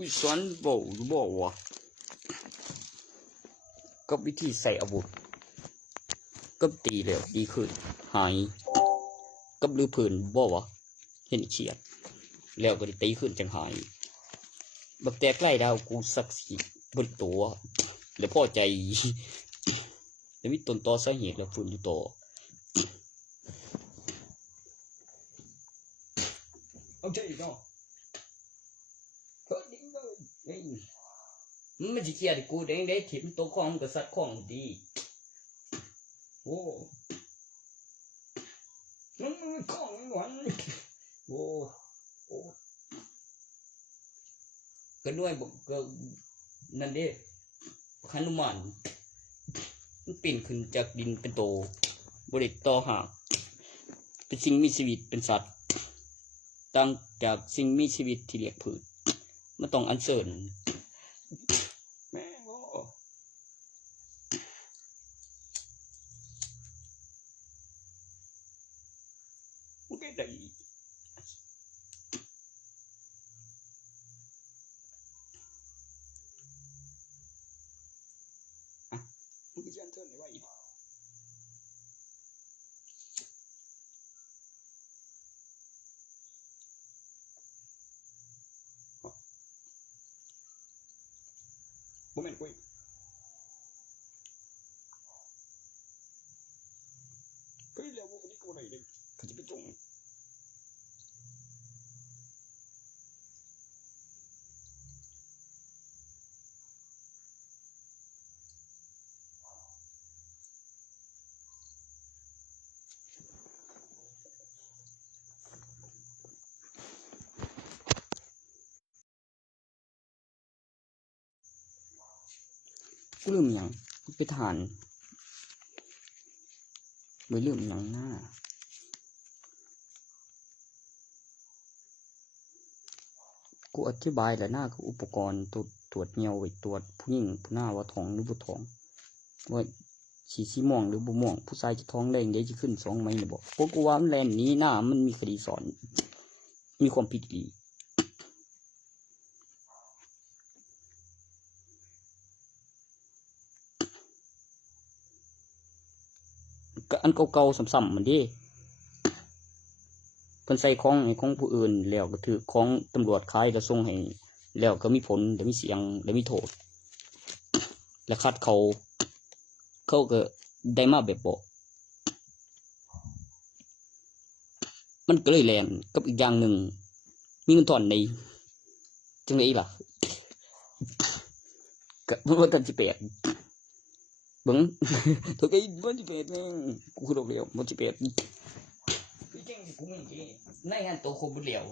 วิสอนบอกว่าก็วิธีใส่อาวุธก็ตีแล้วดีขึ้นหายกับลือผืนบอกว่าเห็นเฉียดแล้วก็ได้ตีขึ้นจังหายบักแต่ใกล้ดาวกูสักสีบนตัวแล้วพ่อใจแล้วมีต้นตอสาเหตุแล้วฝืนอยู่ต่อโอเคเนาะเฮ้ยมันจะเขียดกูได้ถิ่มตัวของกับสัตว์ของดีโอ้มันของหวานโอ้ก็ด้วยบอกก็นั่นเด้ขันุมานมันปีนขึ้นจากดินเป็นโตบริต่อหากเป็นสิ่งมีชีวิตเป็นสัตว์ต่างจากสิ่งมีชีวิตที่เรียกพืชมันต้องอันเสริญแม่โอ้โอเคได้มึงจะอันเสริญได้ว่าอีกบ่แม่นกุยก็เรียกว่าคนนี้กูไหนเลยเขาจะไปตรงกูลืมอย่างกูไปทานไม่ลืมอย่างหน้ากูอธิบายแล้วหน้าคืออุปกรณ์ตรวจเงียวไว้ตรวจผู้หญิงผู้หน้าว่าท้องหรือบ่ท้องว่าสีม่วงหรือบ่ม่วงผู้ชายจะท้องแรงเดี๋ยวจะขึ้น2 ไหมเนี่ยบอกพวกกูว่ามันแรงนี้หน้ามันมีคดีสอนมีความผิดดีก็อันเก่าๆซ้ำๆมันดิเพิ่นใส่ของให้ของผู้อื่นแล้วก็ถือของตำรวจขายแล้วส่งให้แล้วก็มีผลแล้วมีเสียงแล้วมีโทษแล้วคัดเขาก็ได้มาแบบบ่มันก็เลยแลนกับอีกอย่างหนึ่งมีเงินถอนในจังได๋ล่ะก็บ่ทันสิแปดเบิ่งตัวก็บ่สิแปดแม่งกูคือดอกเดียวบ่สิแปดคือจังกูมึงสิในงานโตครบบ่แล้ว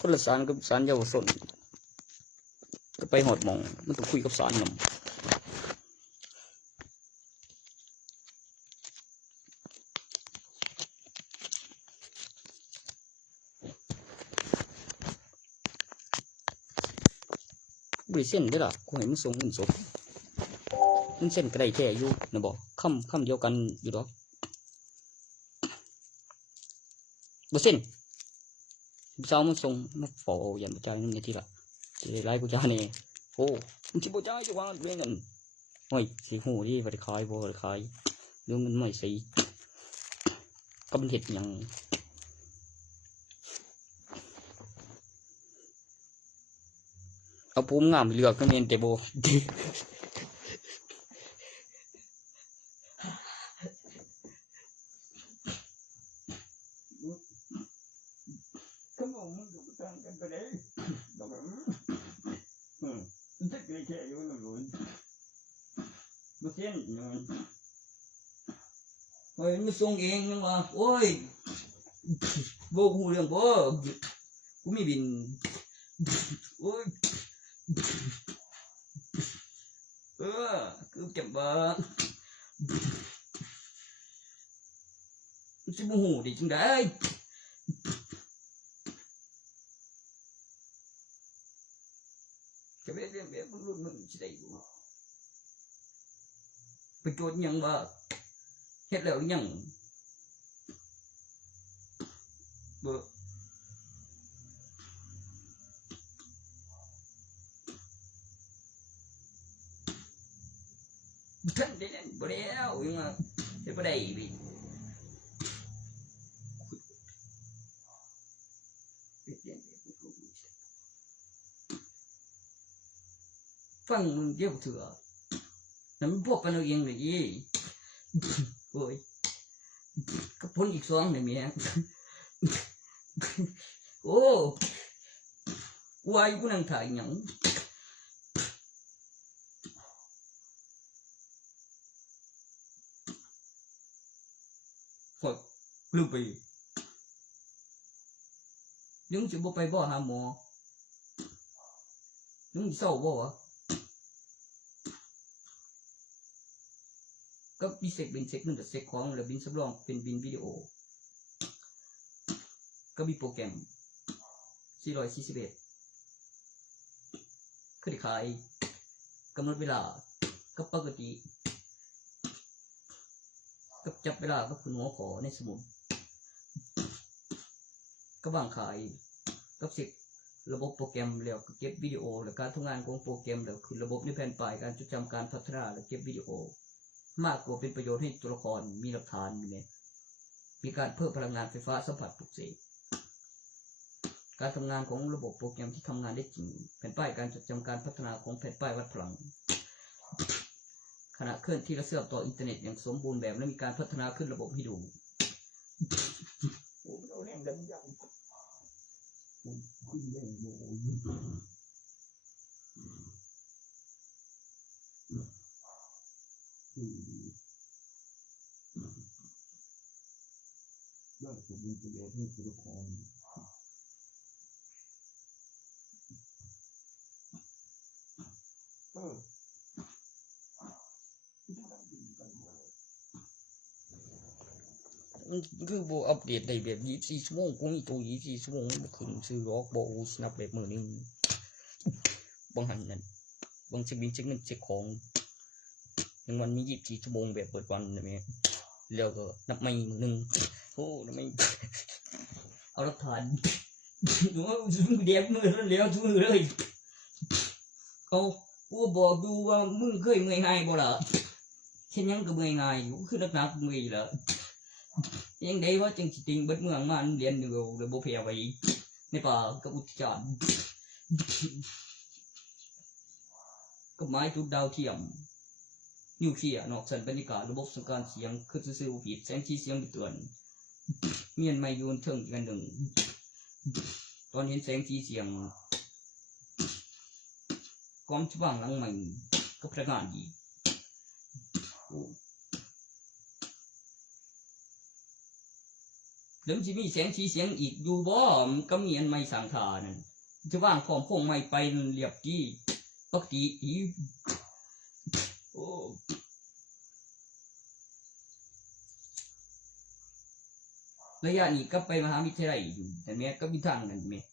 คนละศาลกับศาลเยาวชนก็ไปหอดหม่องมันต้องคุยกับศาลนำบ่ได้เซ็นเด้อล่ะกูให้มันส่งเงินสดมันเซ็นก็ได้แท้อยู่นะบ่คำเดียวกันอยู่ดอกบ่เซ็นเช้ามันส่งมาฝอยันบ่จ่ายเงินในที่ละสิได้หลายกูจ่ายแน่โอ้มันสิบ่จ่ายจังว่าเรื่องเงินโอ้ยสิฮู้ดิบ่ได้ขายบ่ได้ขายเรื่องเงินไม่สิก็มันเฮ็ดหยังเอาปูมงามเลือกก็แม่นแต่บ่ก็มองมันก็ต่างกันไปได้ดอกมันจะเกิดแค่อยู่นั่นโหบ่เซ็นเฮ้ยมันส่งเองยังว่าโอ้ยบ่ฮู้เรื่องบ่กูมีบินโอ้ยคือเก็บบ่มันสิบ่ฮู้ได้จังได๋จะ เรียนแบบรุ่นมึงสิได้อยู่ไปโจทย์ยังว่าเฮ็ดแล้วยังบ่ท่านได้บ่แล้วยังว่าเฮ็ดบ่ได้บิฟังมึงเดี๋ยวเถื่อนั่นมันพวกกันเอาเองเลยยี่โอ้ยก็พ้นอีก2เลยแม่โอ้วายกูนั่งถ่ายหยังฝอยลืมไปยังสิบ่ไปบ่หาหมอยังเศร้าบ่วะก็มีเสกบินเสกนั่นแต่เสกของแล้วบินสำรองเป็นบินวิดีโอก็มีโปรแกรม441คือได้ขายกำหนดเวลาก็ปกติก็จับเวลาก็คุณหมอขอในสมุดก็วางขายก็เสกระบบโปรแกรมแล้วก็เก็บวิดีโอและการทำงานของโปรแกรมแล้วคือระบบในแผ่นป้ายการจดจำการพัฒนาและเก็บวิดีโอมากกว่าเป็นประโยชน์ให้ตัวละครมีหลักฐานอยู่เนี่ยมีการเพิ่มพลังงานไฟฟ้าสัมผัสปลุกเสกการทำงานของระบบโปรแกรมที่ทำงานได้จริงแผ่นป้ายการจดจำการพัฒนาของแผ่นป้ายวัดพลังขณะเคลื่อนที่และเชื่อมต่ออินเทอร์เน็ตอย่างสมบูรณ์แบบและมีการพัฒนาขึ้นระบบให้ดูโอ้เราแรงดังยังขึ้นแรงโอ้ได้ผมมีประโยชน์ให้ตัวละครมันคือโบอัปเดตได้แบบ24 ชั่วโมงกูมีตัว24 ชั่วโมงมันขึ้นซื้อล็อกโบสนับแบบมือนึงบางหันนั่นบางเช็คบินเช็คเงินเช็คของ1 วันมี24 ชั่วโมงแบบเปิดวันนะแม่แล้วก็นับไม่มือนึงโอ้นับไม่เอาหลักฐานหนูเดียบมือแล้วทุกมือเลยเอากูบอกดูว่ามึงเคยเมื่อยง่ายบ่ล่ะเช่นยังก็เมื่อยง่ายอยู่คือนักเมื่อยแล้วยังได้ว่าจังจริงเบิดเมืองมันเรียนอยู่ระบบเพียไว้ในป่ากับอุทยานก็ไม้จุดดาวเทียมนิวเคลียร์นอกสันบรรยากาศระบบสัญญาณเสียงคือซื่อๆผิดแสงสีเสียงเตือนเมียนไม่ยูนเทิงกันหนึ่งตอนเห็นแสงสีเสียงก้อมฉบังหลังใหม่ก็พนักงานดีเดี๋ยวจะมีแสงสีเสียงอีกอยู่บ่ก็มีอันไม่สังขารนั่นจะว่างพร้อมพงไม่ไปเรียบกี้ปกติอีโอ้ระยะนี้ก็ไปมหาวิทยาลัยแต่เนี้ยก็มีทางนั่นเนี้ย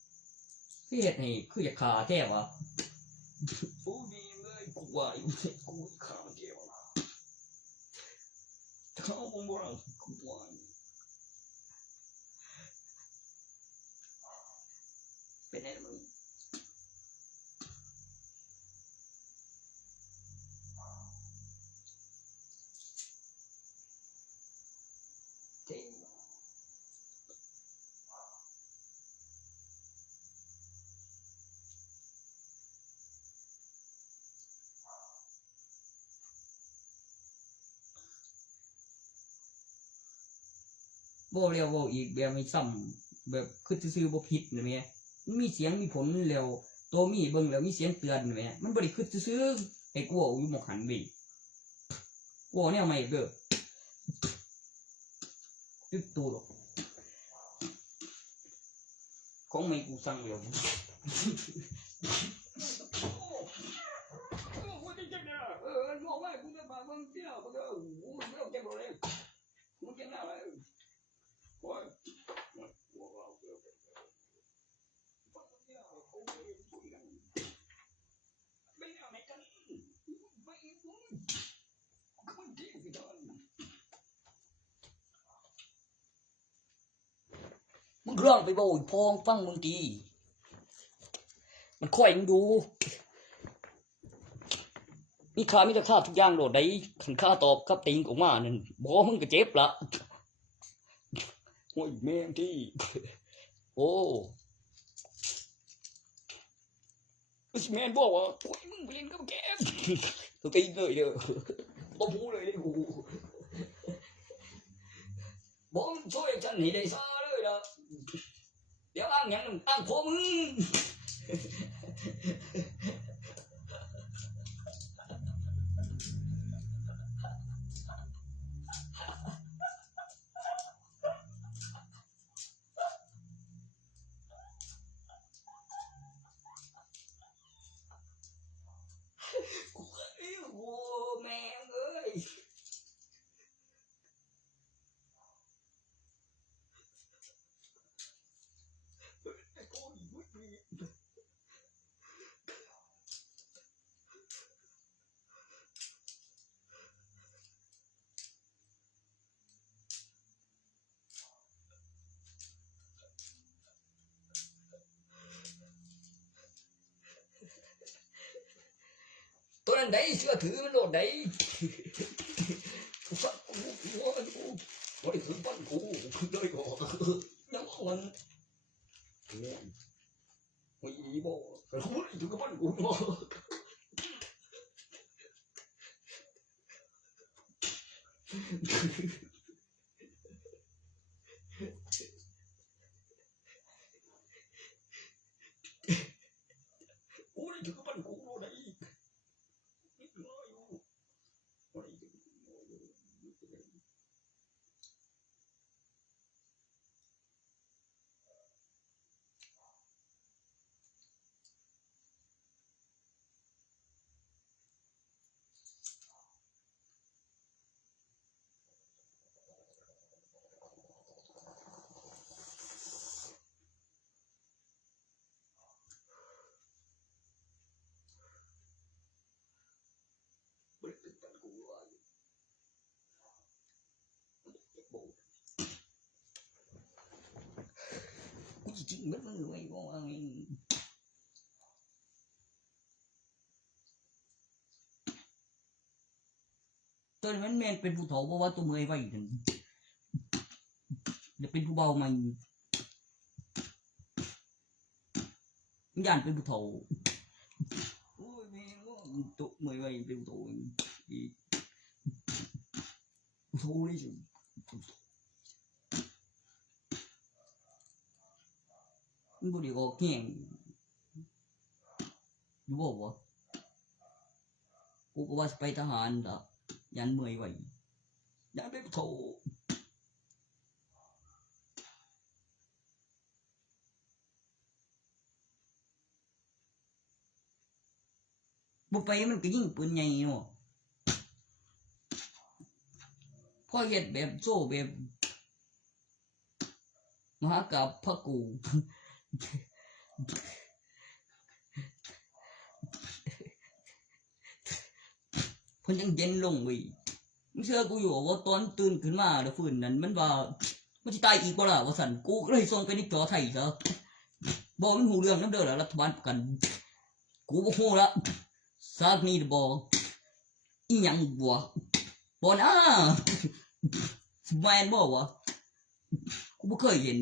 ที่เหตุนี่คืออยากขาแท้วะโอ้ดีเลยกูว่าอยู่กูขาแท้วะเขาบอกว่ากูว่าเป็นไงมึงโบเรียวโบอีกแบบไม่ซ้ำแบบคือซื้อโบผิดนะเมียมีเสียงมีผลแล้วตัวมีเบิ่งแล้วมีเสียงเตือนนะเมียมันบริคือซื้อไอ้กลัวอยู่หมกหันบีกลัวเนี่ยไม่เด้อตึ๊ดตัวหรอกของไม่กูสั่งเดียวบอกว่ากูจะพามึงเที่ยวมึงก็กูไม่ต้องเจ็บเลยมึงเจ็บหน้าเลยโอ้ย มึงเรื่องไปโบยพองฟังมึงดีมันค่อยมึงดูมีค่ามีราคาทุกอย่างโดดได้ขันค่าตอบครับติงออกมานั่นบอกมึงก็เจ็บละโอ้ยแม่งที่โอ้แม่งบอกว่าโอ้ยมึงไปเล่นกับแกตัวตีเลยเด้อต้องพูดเลยดิกูบอกมึงช่วยฉันให้ได้ซาเลยนะเดี๋ยวอ้างอย่างนึงอ้างพ่อมึงกูเอ้ยโอ้แม่งเอ้ยตัวนั้นได้เชื่อถือมันโดดได้ฟันกูหัวมันกูไม่ได้ถือฟันกูเลยบอกยังมันเนี่ยไม่อีบอกแต่กูไม่ได้ถือฟันกูบอกกูไม่ได้ถือฟันกูโดดได้จริงมันไม่บอกว่าตัวนี้มันแมนเป็นผู้เฒ่าเพราะว่าตัวเมย์ไว้ถึงจะเป็นผู้เบามันย่านเป็นผู้เฒ่าโอ้ยแม่ตัวเมย์ไว้เป็นผู้เฒ่าผู้เฒ่านี่สิมันบ่ได้ออกแห้งอยู่บ่วะกูก็ว่าไปทหารละยันเมย์ไว้ยันเป็นผู้เฒ่าบ่ไปมันก็ยิงปืนใหญ่เนาะพอเฮ็ดแบบโซ่แบบมหากาพย์พระกูเพิ่นยังเย็นลงเว้ยมึงเชื่อกูอยู่ว่าตอนตื่นขึ้นมาแล้วฟื้นนั้นมันว่ามันสิตายอีกบ่ล่ะว่าซั่นกูก็เลยส่งไปในจอไทยซะบ่มันฮู้เรื่องนำเด้อล่ะรัฐบาลประกันกูบ่ฮู้ละซากนี้บ่อีหยังบ่นะแม่นบ่วะกูบ่เคยเห็น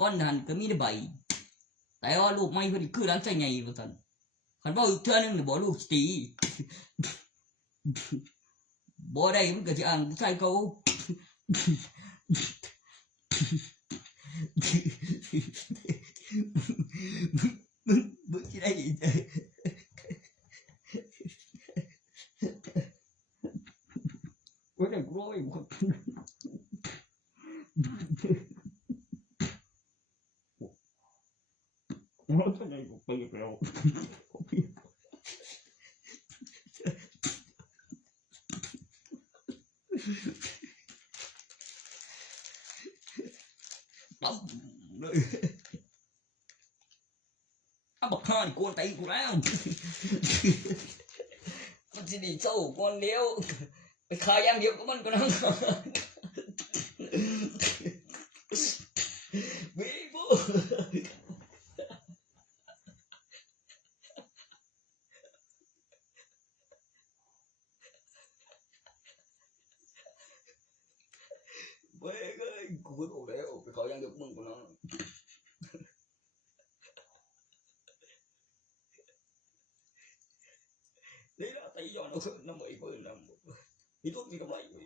ก้อนหันก็มีแต่ใบแต่ว่าลูกไม่เพิ่นคือร้านใส่ใหญ่ว่าซั่นคันบ่อีกเทื่อนึงนี่บ่ลูกสิตีบ่ได้มันก็สิอ้างใส่เขามึงสิได้ว่าแต่กูรู้อยู่เราจะไหนกูไปแล้วตั้มเลยตั้ บักฮอนกวนตีกูแล้วมันจะดีเจ้าก้อนเดียวไปขายอย่างเดียวก็มันก็นั่งบีบูเว้ยกูก็บอกแล้วไปขายอย่างเดียวมึงก็นั่งนี่ละตีย้อนเอาขึ้นน้ำมันเปิดน้ำมีต้นมีกำไรอยู่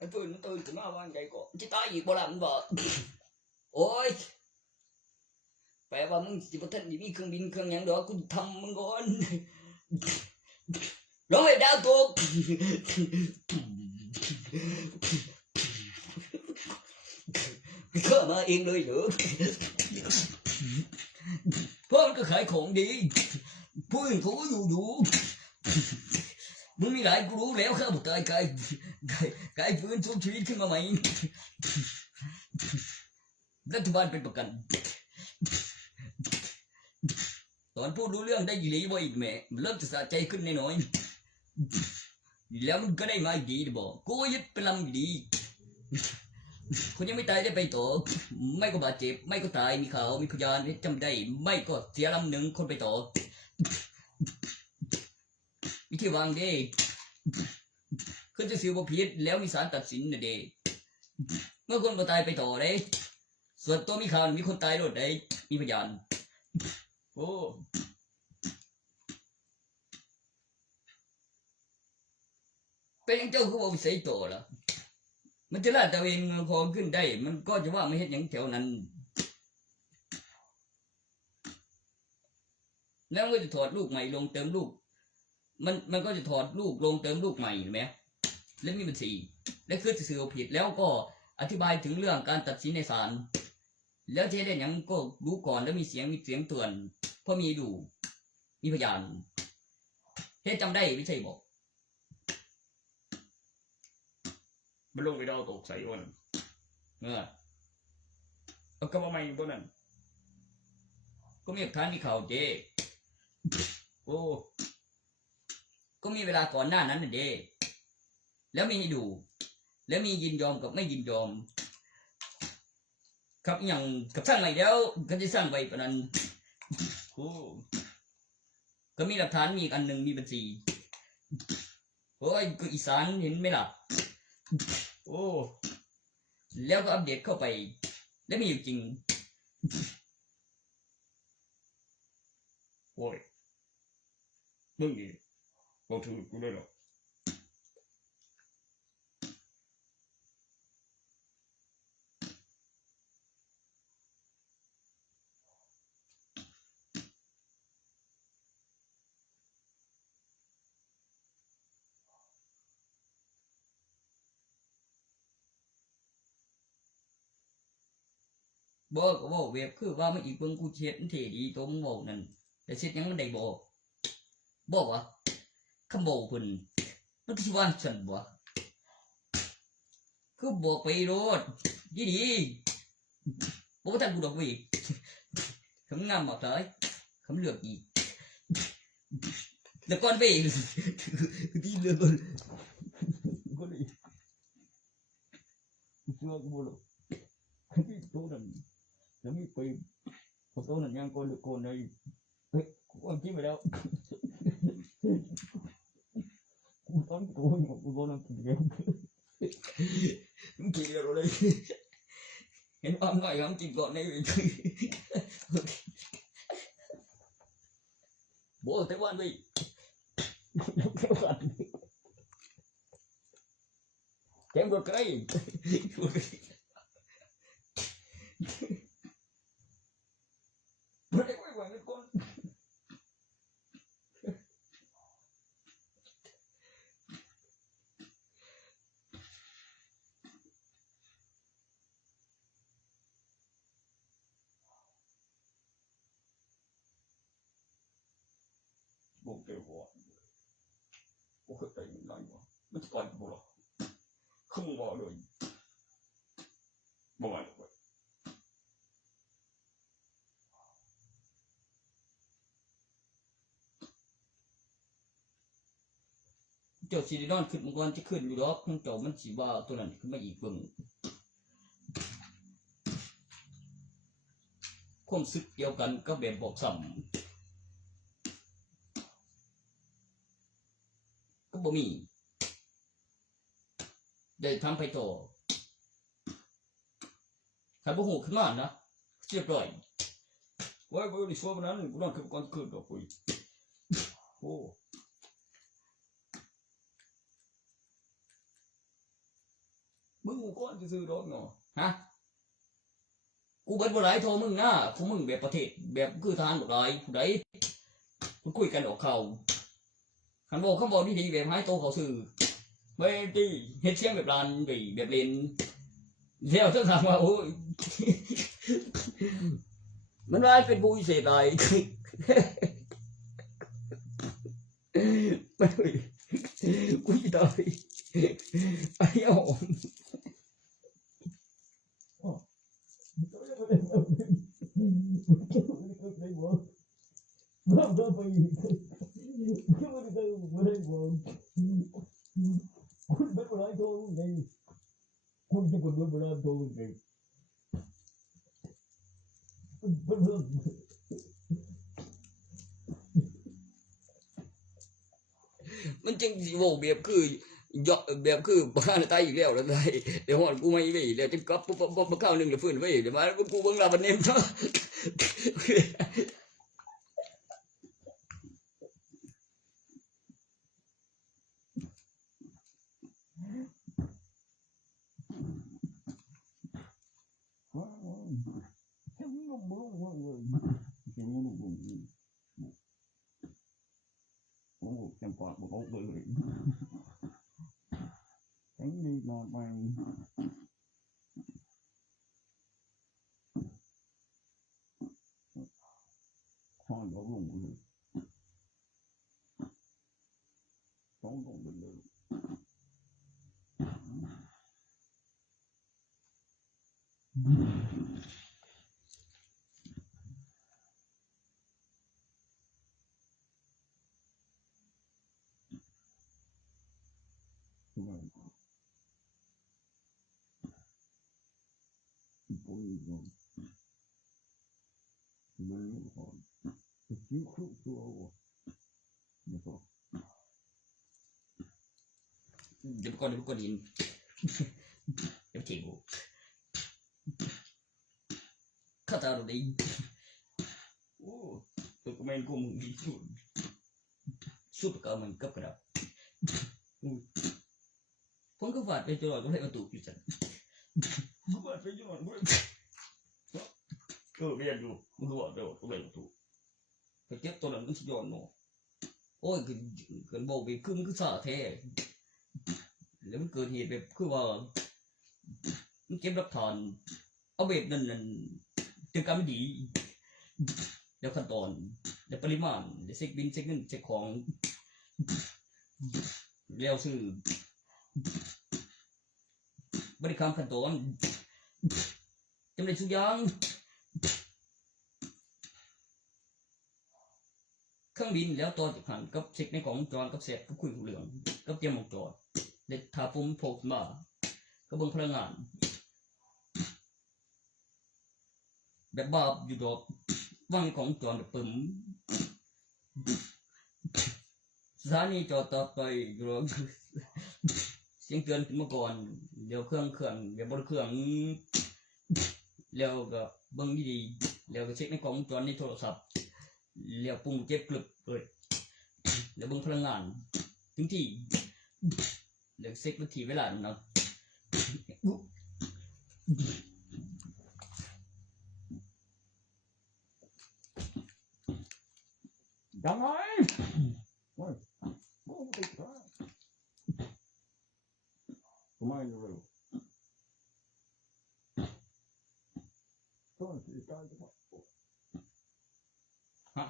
anh Phương nó tôi cũng nói anh vậy có chứ tao gì bao làm vợ ôi phải vàมึงchỉ có thân gìมีเครื่องบินเครื่องอย่างดอกกูทำมึงก่อนร้องให้ดาวตกเข้ามาเองเลยเหรอเพราะมันก็ขายของดีผู้อื่นเขาก็อยู่มึงมีหลายกูรู้แล้วข้าบอกไก่ฟื้นชุบชีวิตขึ้นมาใหม่รัฐบาลเป็นประกันตอนพูดรู้เรื่องได้ยีหลีบ่อีกแม่เริ่มจะสะใจขึ้นแน่นอนแล้วมันก็ได้มาดีบอกกูยึดเป็นลำดีคนยังไม่ตายได้ไปต่อไม่ก็บาดเจ็บไม่ก็ตายมีข่าวมีพยานจำได้ไม่ก็เสียลำหนึ่งคนไปต่อวิธีวางเด้ขึ้นจะสิวพิษแล้วมีศาลตัดสินนะเด้เมื่อคนก็ตายไปต่อเลยส่วนตัวมีข่าวมีคนตายโดดได้มีพยานโอ้เป็นยังเจ้าคือว่าวิสัยต่อละมันจะลาดตระเวนเมืองพอขึ้นได้มันก็จะว่าไม่เห็นอย่างแถวนั้นแล้วมันก็จะถอดลูกใหม่ลงเติมลูกมันก็จะถอดลูกลงเติมลูกใหม่เห็นไหมแล้วมีบัญชีและคือจะสื่อผิดแล้วก็อธิบายถึงเรื่องการตัดสินในศาลแล้วเจ๊เล่นยังก็รู้ก่อนแล้วมีเสียงเตือนเพราะมีดูมีพยานเจ๊จำได้ไม่ใช่บอกมันลงไปดาวตกใส่วันเอากระบอกใหม่ตัวนั้นก็มีหลักฐานมีข่าวเจ๊โอ้ก็มีเวลาก่อนหน้านั้นน่ะเด้แล้วมีให้ดูแล้วมียินยอมกับไม่ยินยอมครับอย่างกับสร้างใหม่แล้วก็จะสร้างไปปนั้นโอ้ก็มีหลักฐานมีอีกอันหนึ่งมีบัญชีโอ้ยก็อีสานเห็นไหมล่ะโอ้แล้วก็อัปเดตเข้าไปแล้วมีอยู่จริงโอ้ยมึงนี่บอกถูกกูได้หรอบอกก็บอกเว็บคือว่ามันอีกเบิ่งกูเช็ดเทดีตัวมึงบอกนั่นแต่เช็ดยังมันได้บอกว่าคำบอกเพิ่นมันคือว่าฉันบ่คือบอกไปโลดดีบอกว่าท่านกูดอกวีคำงามมากเลยคำเลือกอีแต่ก่อนไปที่เลือกก่อนก็เลยเชื่อกูบอกที่โตนั่นแล้วมีไปพอโตนั่นยังก่อนหรือก่อนเลยเฮ้ยกูเอาจิ้มไปแล้วกูต้องโกงกูโดนกินเกมมึงกินเยอะเลยเห็นความง่ายความจริงก่อนในbố ở Taiwan đi chém được cái con บ่เกี่ยวบ่บ่เคยไปไหนบ่มันสิก่อนบ่ล่ะคือมึงบ่เลยบ่มาเลยเจ้าสิได้นอนขึ้นมังกรสิขึ้นอยู่ดอกของเจ้ามันสิว่าตัวนั้นขึ้นมาอีกเบิ่งความสึกเดียวกันก็แบบบอกซ้ำก็บ่มีได้ทำไปต่อถ้าบ่ฮู้ขึ้นมานะเรียบร้อยไว้บ่ได้ชัวร์บ่นั้นกูนอนขึ้นก่อนขึ้นดอกปุ้ยโอ้มึงกูก่อนซื่อๆดอกเนาะฮะกูเบิดบ่หลายโทรมึงนะผู้มึงแบบประเทศแบบคือทหารบ่หลายผู้ใดมันคุยกันออกข่าวคันบอกดีๆแบบหายโตเขาซื่อไม่ติเฮ็ดเสียงแบบลานแบบเล่นแล้วถ้าถามว่าโอ้ยมันว่าเป็นผู้พิเศษหลายกูสิตายไอ้เอามันจึงสิโว้แบบคือยอกแบบคือบ้านตายอีกแล้วได้เดี๋ยวฮอดกูไม่ไว้แล้วจะกลับปุ๊บเข้านึงแล้วฟื้นไว้เดี๋ยวมากูเบิ่งลาบัดนี้ซะจำปากบ่ออกเลยทั้งนี้นอนไปทอนบ่ลงเลยต้องลงไปเลยเดี๋ยวก่อนอินเดี๋ยวเถียงกูข้าตาเราดีโอ้ตัวก็แม่นกูมึงดีสุดก็มันกับกระดับผมก็ฟาดไปจนก็ให้ประตูอยู่ซั่นฟาดไปจนบ่เรียนอยู่มึงว่าเดี๋ยวก็ได้ประตูก็เจ็บตัวนั้นมันสิย้อนเนาะโอ้ยคือบ่ไปคือมันคือซาแท้แล้วมันเกิดเหตุแบบคือว่ามันเก็บหลักฐานเอาแบบนั้นถึงการไม่ดีแล้วขั้นตอนแล้วปริมาณแล้วเช็คบินเช็คเงินเช็คของแล้วซื้อบริการขั้นตอนจำได้ทุกอย่างเครื่องบินแล้วตอนจากหันกับเช็คในกล่องวงจรกับเสร็จกับคุยเรื่องกับเตรียมวงจรเด็ดถ้าผมโผล่มาก็เบิ่งพลังงานแบบบ้าอยู่ดอกวางของจอแบบปึ้มสถานีจอดต่อไปอยู่ดอกเสียงเตือนขึ้นมาก่อนเดี๋ยวเครื่องเดี๋ยวบนเครื่องแล้วก็เบิ่งดีๆแล้วก็เช็คในกล่องวงจรในโทรศัพท์แล้วปุ่มเจ็บกลึบเลยแล้วเบิ่งพลังงานถึงที่เดี๋ยวเช็คนาทีเวลาเนาะยังไงโอ้ยโอ้ติดแล้วทำไมอยู่เลยต้องสิตายจังฮะ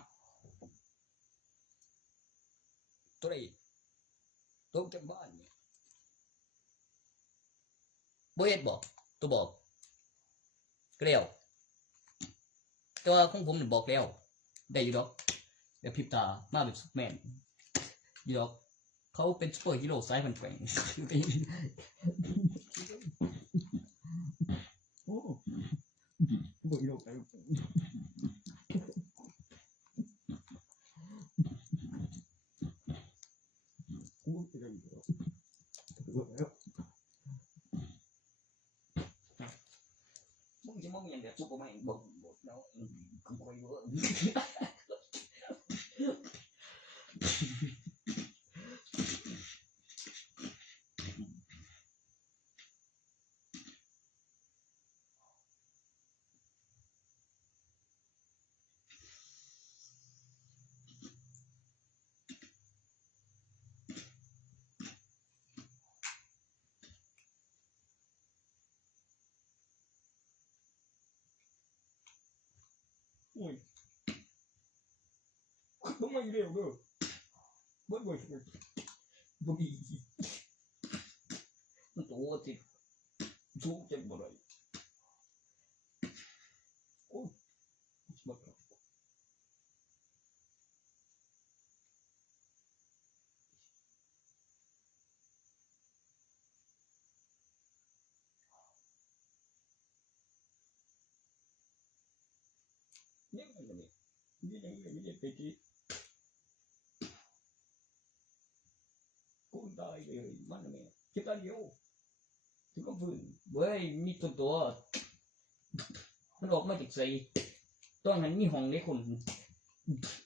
ตัวใดตกจากบ้านนี่บ่เฮ็ดบ่ตัวบอกก็แล้วแต่ว่าของผมนี่บอกแล้วได้อยู่ดอกแต่พริบตามาแบบซุปแมนอยู่ดอกเขาเป็นซุปเปอร์ฮีโร่สายพันธุ์แฝงโอ้ซุปเปอร์ฮีโร่สายพันธุ์แฝงกูจะได้อยู่แล้วมึงจะมึงอย่างเดียวซุปเปอร์แมนบอกแล้วคือคอยเวอร์โอ้ยมึงไม่เร็วเด้อเบิดบ่อยบ่มีมันโตติสูงจังบ่ได้โอ้ยบ่ครับเนี่ยมันนี่ไปที่กูตายเลยมันแม่คิดตาเดียวถึงก็ฟื้นเว้ยมีตัวมันออกมาจากไสต้องหันมีห้องให้คน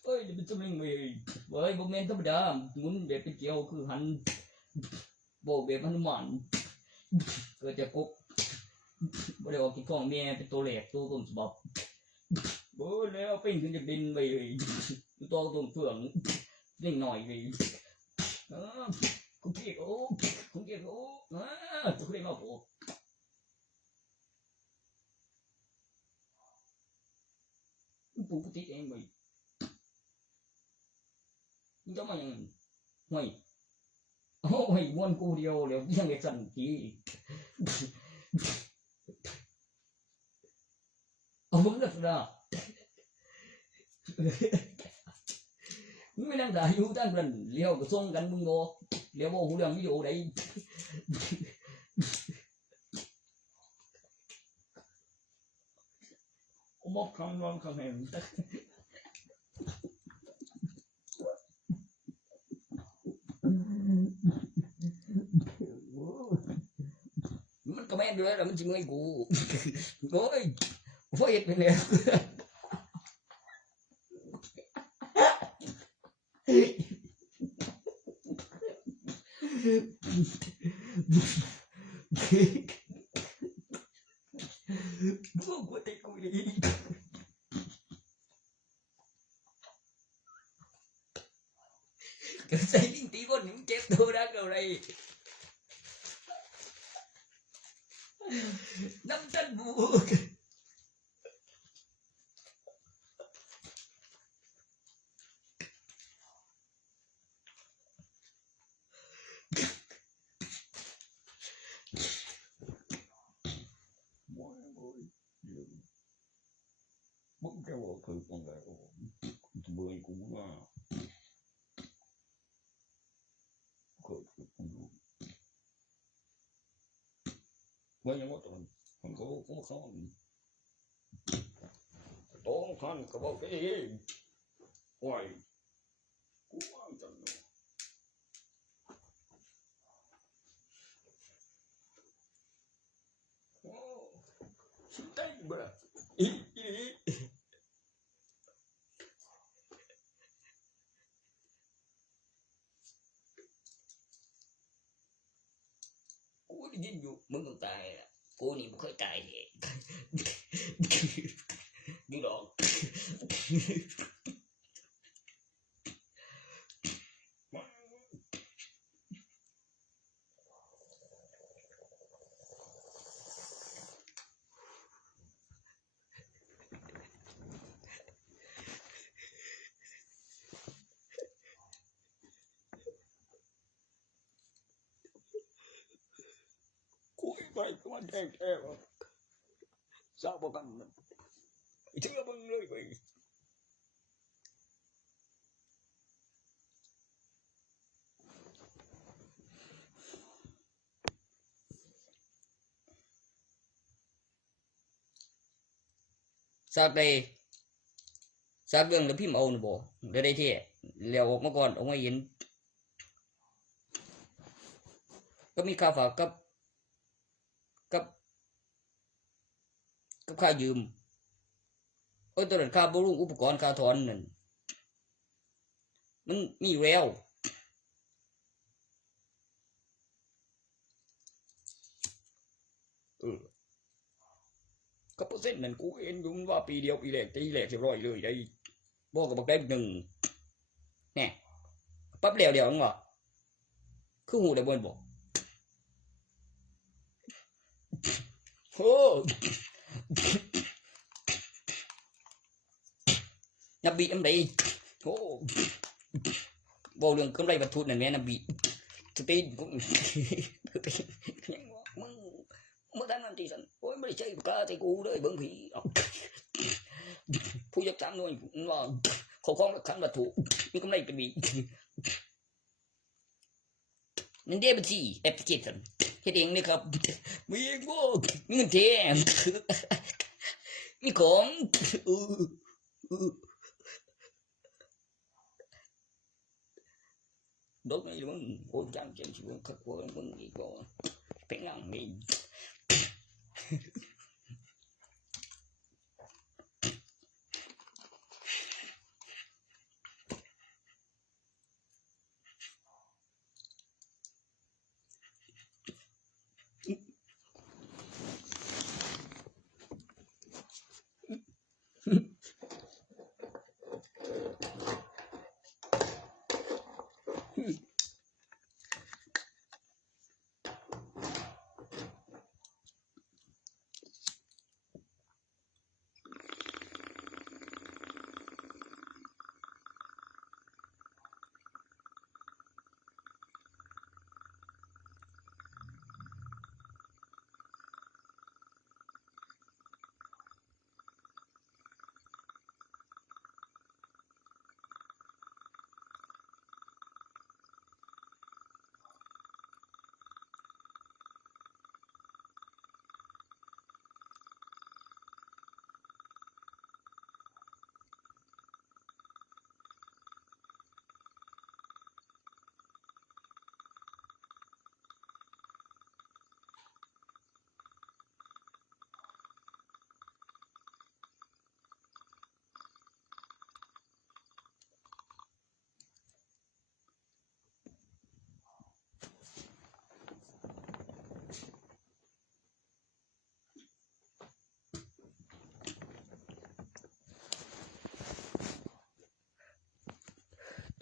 เอ้ยเป็นตะลึงเว้ยเว้ยบ่แม่นธรรมดาหมุนแบบเป็นเกี่ยวคือหันบ่แบบหนุมานเกิดจากกบบ่ได้ออกจากท้องแม่เป็นตัวแรกตัวต้นฉบับบ่แล้วปิ้งขึ้นจากดินไปตัวต้นเฟืองนิดหน่อยไปคุณเกียรติโอ้จะคุยมาโผปูปฏิเองไปนี่ก็มาอย่างห่วยโอ้ยม้วนกูเดียวแล้วยังไงสั่นทีเอามึงก็สุดาไม่นั่งด่าอยู่ตั้งกันเลี้ยวก็ส่งกันมึงโง่เลี้ยวบ่หูเรื่องวิดีโอใดมอบคำนอนคำแห่งมันก็แม่นด้วยแล้วมันจริงไอ้กูโอ้ยโอ้ยเป็นแล้วบ่กูติกูดิก็ใส่ลิ้นตีคนมึงเจ็บตัวนักอะไรน้ำจันบูมึงจะบอกคือตรงไหนโอ้เบื่อกูว่าว่ายังว่าตอนมันก็เขาต้องขันก็บอกเองโอ้ยกูว่าจังเนาะโอ้ชิตายบ่ล่ะอีกูได้ยินอยู่มึงต้องตายอ่ะกูนี่ไม่เคยตายเลยดูดอก แท้ๆสร้างบ่กันเชื่อมึงเลยเว้ยทราบได้ทราบเรื่องแล้วพิมพ์เอาน่ะบ่ได้แท้แล้วออกมาก่อนออกมาเห็นก็มีค่าฝากกับค่ายืมตอนนั้นค่าบำรุงอุปกรณ์ค่าถอนนั่นมันมีแววกับเปอร์เซ็นต์นั่นกูเห็นอยู่มันว่าปีเดียวปีแรกตีแรกสิ100เลยได้บ่ก็บักได้1แน่ปั๊บแล้วๆนั่นว่าคือฮู้ได้บ่บ่โอ้นบีอำไดโอ้บ่เรื่องกำไรวัตถุนั่นแหละนบีสติกูมึงทำนั่นที่สันโอ้ยไม่ได้ใช่ปากกาที่กูเลยเบิ่งผีผู้ยักษ์3หน่วยว่าเขาของคันวัตถุมีกำไรเป็นบีนั่นเด้บัญชีแอปพลิเคชันเฮ็ดเองนี่ครับมีเองบ่มีเงินแท้มีของดอกนี่มึงโอ้จังจังสิมึงคักบ่มึงอีกบ่เป็นหยังนี่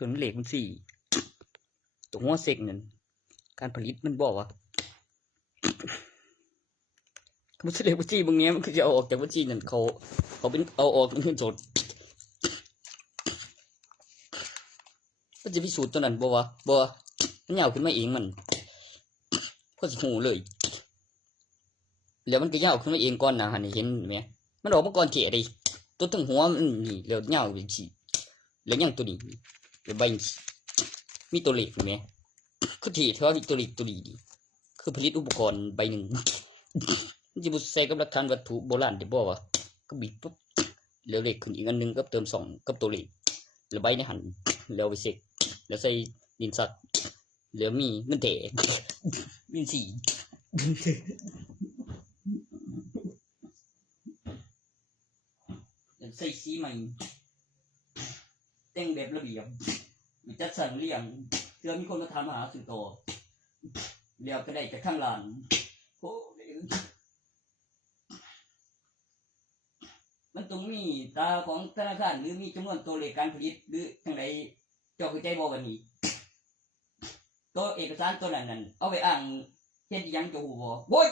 ตัวเหล็กมัน4ตัวหัวเซ็กนั่นการผลิตมันบอกว่ามันเหล็กบัญชีบางเนี้ยมันคือจะเอาออกจากบัญชีนั่นเขาเป็นเอาออกเป็นเงินสดมันจะพิสูจน์ตัวนั้นบ่มันยาวขึ้นมาเองมันพอสิฮู้เลยแล้วมันก็ยาวขึ้นมาเองก่อนนะหั่นนี่เห็นมั้ยมันออกมาก่อนเจ๋ดิตัวถึงหัวมันนี่แล้วยาวเป็นสิแล้วยังตัวนี้แล้วใบมีตัวเลขมั้ยคือที่เท่าตัวเลขตัวนี้ดิคือผลิตอุปกรณ์ใบหนึ่งมันสิบ่ใส่กับหลักฐานวัตถุโบราณได้บ่วะก็บิดปุ๊บแล้วเลขขึ้นอีกอันนึงกับเติม2กับตัวเลขแล้วใบในหั่นแล้วไปเช็คแล้วใส่ดินสักแล้วมีเงินแท้มีสีใส่สีใหม่แต่งแบบระเบียบมีจัดสรรเรียงเพื่อมีคนมาถามหาสื่อต่อแล้วก็ได้จากข้างหลังโอ้มันต้องมีตาของธนาคารหรือมีจำนวนตัวเลขการผลิตหรือจังไดเจ้าคือใจบ่วันนี้ตัวเอกสารตัวนั้นเอาไปอ้างเฮ็ดหยังเจ้าฮู้บ่โว้ย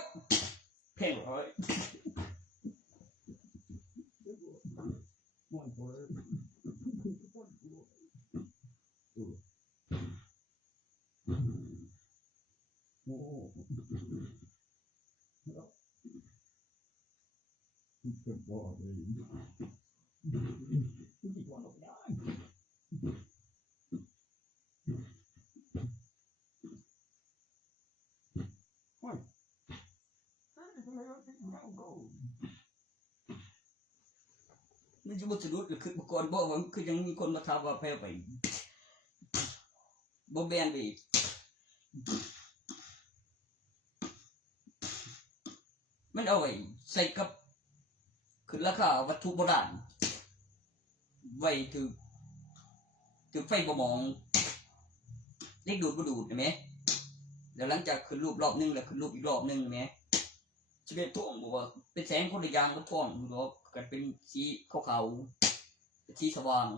เพ่งเอ้ย มันจะบ่สะดุดคือก่อนบ่ว่าคือยังมีคนมาถามว่าแพ้ไปบ่แม่นอีกมันเอาไว้ใส่กับคือราคาวัตถุโบราณไว้ถึงไฟบ่มองเล็กดูดบ่ดูดเห็นมั้ยแล้วหลังจากขึ้นรูปรอบนึงแล้วขึ้นรูปอีกรอบนึงแม่สิเป็นท่วงบ่ว่าเป็นแสงคนละอย่างกับท่วงบ่ก็เป็นสีขาวๆสีสว่าง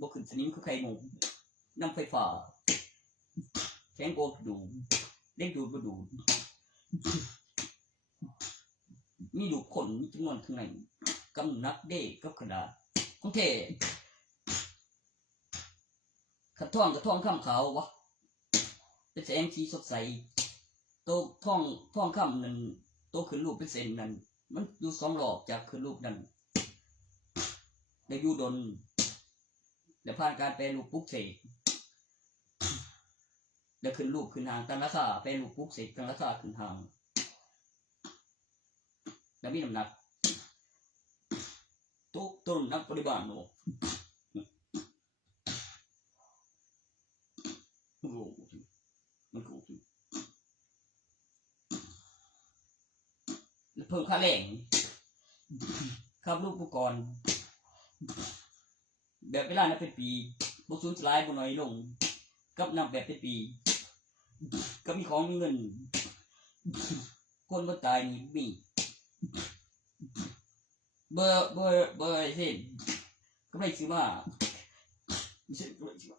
บ่ขึ้นสนิมคือไข่หมูน้ำไฟฟ้าแสงโกดดูเล็กดูดบ่ดูดมีลูกคนจำนวนเท่านั้นกำนักเด้กับกระดาษของแท้ขัดท่องกับท่องคำขาววะเป็นแสงสีสดใสโตท่องคำนั้นโตขึ้นรูปเป็นเส้นนั้นมันอยู่2รอบจากขึ้นรูปนั้นได้อยู่ดนและผ่านการแปรรูปปลุกเสกแล้วขึ้นรูปขึ้นหางตั้งราคาแปรรูปปลุกเสกตั้งราคาขึ้นหางแล้วมีน้ำหนักต้นนักปฏิบัติโมันถูกเพิ่มค่าแรงครับลูกอุปกรณ์แบบเวลานับเป็นปีบ่สูญสลายบ่น้อยลงกับนับแบบเป็นปีก็มีของมีเงินคนบ่ตายนี่มีเบอร์เส้นก็ไม่ซื้อมาเส้นก็ไม่ซื้อมา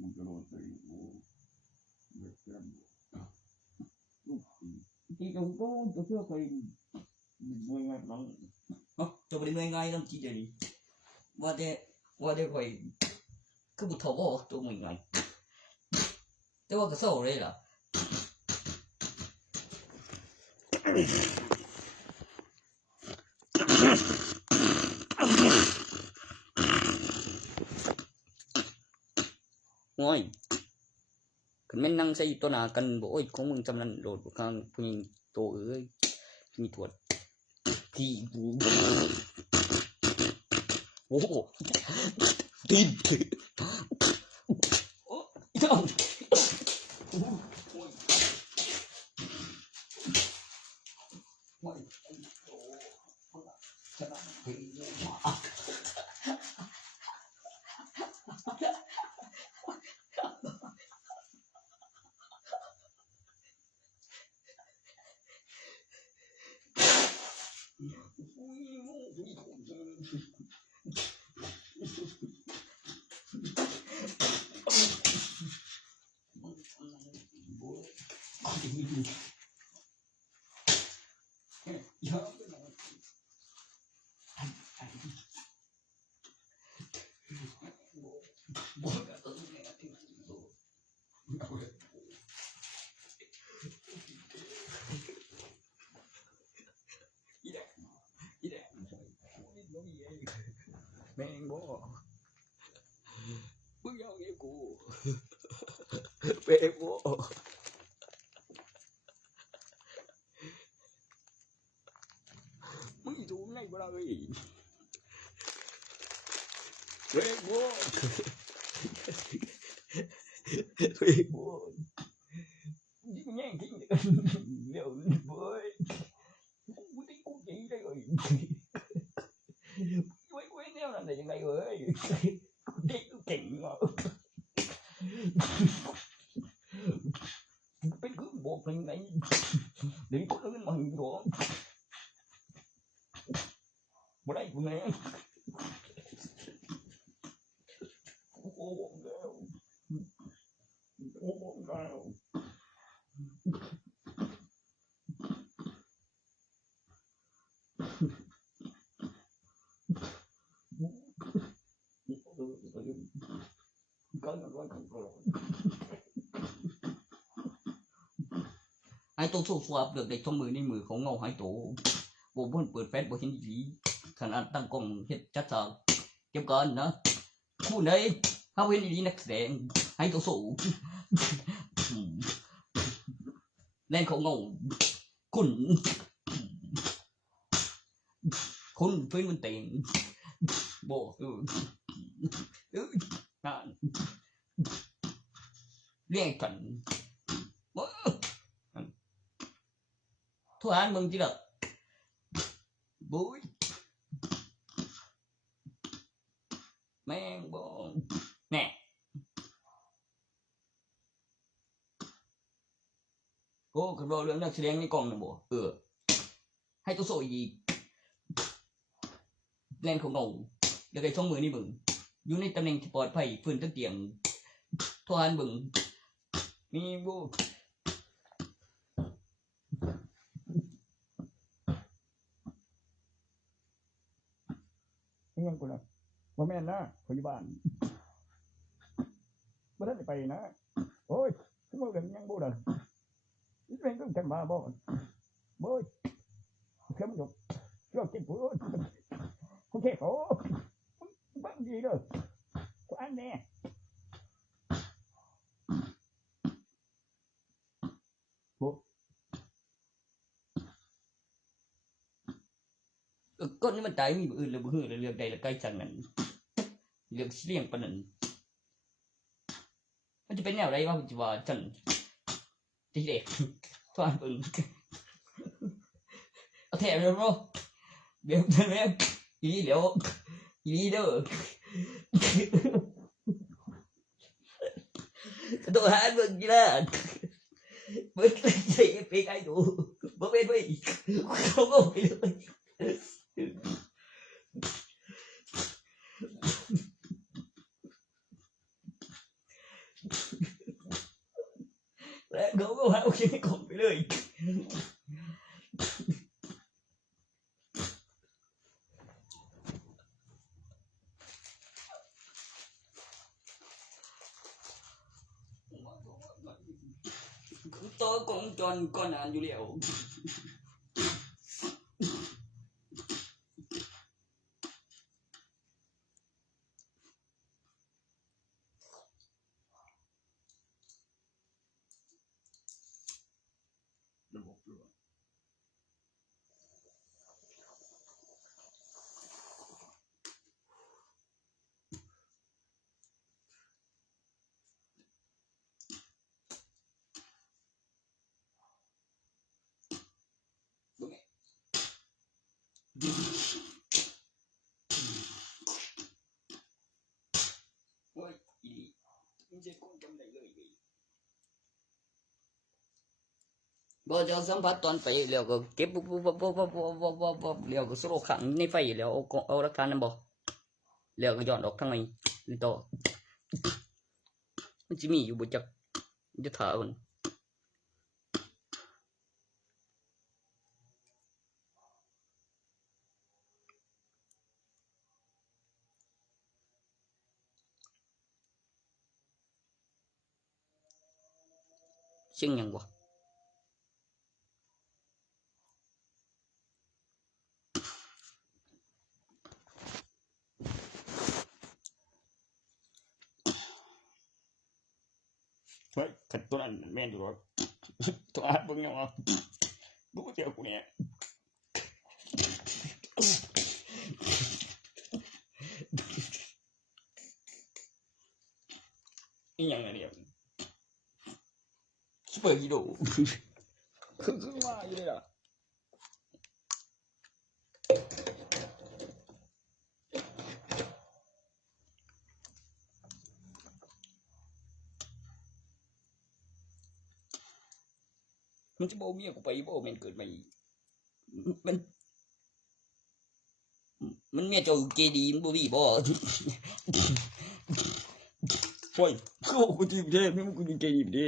มันก็โดนไปโอ้เด็กแก่ที่ตรงก็เชื่อเคยมวยไงน้องจะบ่ได้มวยไงนำจิเดี๋ยวนี้ว่าแต่ค่อยคือบ่เท่าบ่ตัวมวยไงแต่ว่าก็เศร้าเลยล่ะโอ้ยคันแม่นนั่งใส่ตัวหน้ากันบ่โอ้ยของมึงจำนั้นโดดข้างผู้หญิงโตเอ้ยมีตรวจที่โอ้โหติดโอ้ยจังแม่งบ่มึงเอาเงี้ยกูแม่งบ่มึงอยู่ไงบ่ล่ะเอ้ยแม่งบ่แม่งบ่ยิงแย่งทิ้งเดี๋ยวเว้ยกูติกูจีได้เอ้ยไว้แนวนั้นได้ยังไงเอ้ยเก่งว่ะเป็นคือบอกยังไงเดี๋ยวคนอื่นมาอยู่บ่ได้กูแน่โอ้บอกแล้วการงานของเรา ให้ตัวสู้สวบเลือกได้ช่องมือในมือของเงาหายตัวโบบ่นเปิดแฟนบ่เห็นดีขนาดตั้งกล้องเฮ็ดจัดฉากเก็บก่อนนะคู่ไหนเขาเห็นดีนักแสดงให้ตัวสู้เล่นของเงาคุณเพื่อนมันเต็งโบงานเรียกกันทุกอันมึงจีละบุ้ยแม่งบองแน่โอ้คือเราเรื่องนักแสดงในกองนะโบให้ตัวโซ่อีกเล่นของเราแล้วก็ช่องมือนี่มึงอยู่ในตำแหน่งที่ปลอดภัยฟื้นตั้งเตียงทุกอันมึงมีโบยังกูนะว่าแม่นนะพยาบาลไม่ได้ไปนะโอ้ยขึ้นมาเรื่องยังบูดอ่ะนี่เป็นต้องกันมาบ่โอ้ยเข้มจบช่วยกินปุ๋ยคุณเทพโอ้บ้างดีเลยกูอันแน่ก้นนี่มันตายมีอื่นเลยบ่หื้อเลยเรื่องใดละใกล้จังนั้นเรื่องเสี่ยงปานนั้นมันจะเป็นแนวไรวะมันจะว่าจังทีเด็กทวนเบิ่งเอาแถมเลยบ่เดี๋ยวแม่อีเดี๋ยวอีเด้อตัวหาเบิ่งกี่ล่ะเบิ่งใส่ไปไกลดูบ่เป็นไว้เขาก็ไปเลยแล้วเขาก็หาโอเคของไปเลยตัวกงจรก่อนอ่านอยู่แล้วโอ้ยอีไม่ใช่คนจำได้เลยบ่จะสัมผัสตอนไปแล้วก็เก็บปุ๊บแล้วก็สโลขังในไฟแล้วเอาหลักฐานนั้นบ่แล้วก็ย้อนออกทางในนี่ต่อมันจะมีอยู่บ่จักจะถาคนเสียงหยังบ่เฮ้ยขัดตัวนั้นแม่นอยู่หรอตัวอาเบิ่งยังวะดูเจ้ากูเนี่ยนี่ยังไงเนี่ยซุปเปอร์ฮีโร่คือว่าอยู่เลยล่ะมันจะบ่เมียกูไปบ่แม่นเกิดใหม่มันมันเมียเจ้าเจดีมันบ่มีบ่โอ้ยกูกูจริงเด้แม่งกูจริงเจดีเด้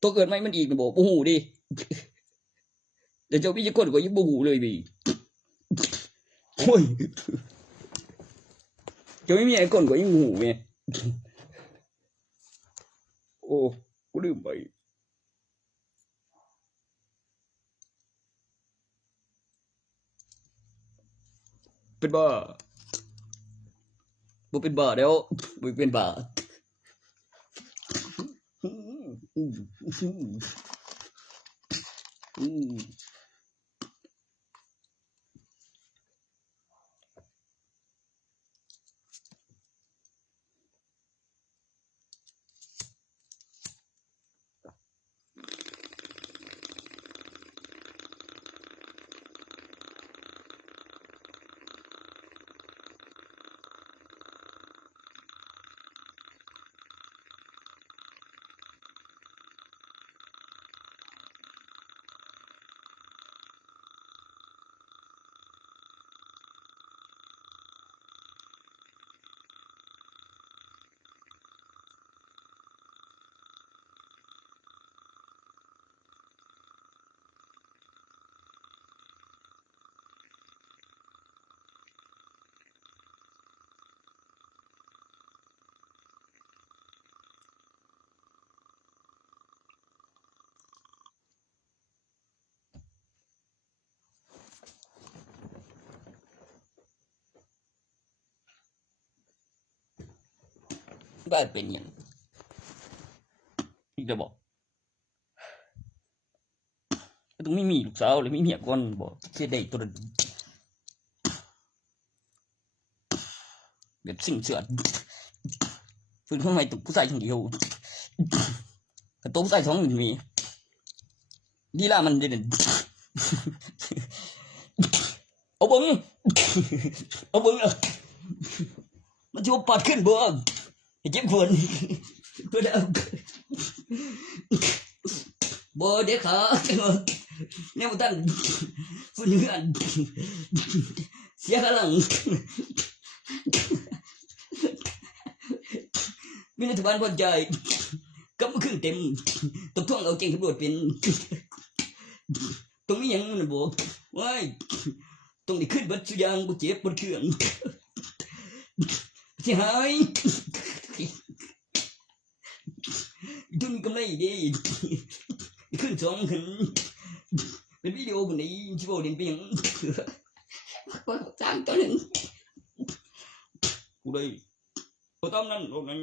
ตัวเกิดใหม่มันอีกบ่บ่ฮู้ดิเดี๋ยวเจ้ามีจักคนก็ยังบ่ฮู้เลยพี่โอ้ยเจ้าไม่มีไอ้คนก็ยังบ่ฮู้แม่ โอ้กูลืมไปเป็นบ้าบ่เป็นบ้าแล้วบ่เป็นบ้าบ้าเป็นหยังอีกแล้วบ่ต้องไม่มีลูกสาวหรือไม่มีเมียก่อนบ่สิได้ตัวนั้นแบบสิ่งเสือดฝึกทำไมตัวผู้ชายอย่างเดียวแต่ตัวผู้ชาย2มีลีลามันเด่นเอาเบิ่งมันสิบ่ปาดขึ้นบ่ให้เจ็บควรเพิ่นเอาบ่เด้ขาแนวบ่ทันฝุ่นเฮือนเสียกำลังมีรัฐบาลพอใจกลับมาขึ้นเต็มต้องท่วงเอาเก่งตำรวจเป็นตรงนี้ยังมันบ่ว้ายตรงนี้ขึ้นบัดสุยางบ่เจ็บบ่เครื่องสิหายจนกำไรดีขึ้น2ขึ้นเป็นวิดีโอบ่นี้สิบ่เล่นไปหยังบ่สร้างตัวนึงกูได้บ่ต้องนั้นโลกนั้น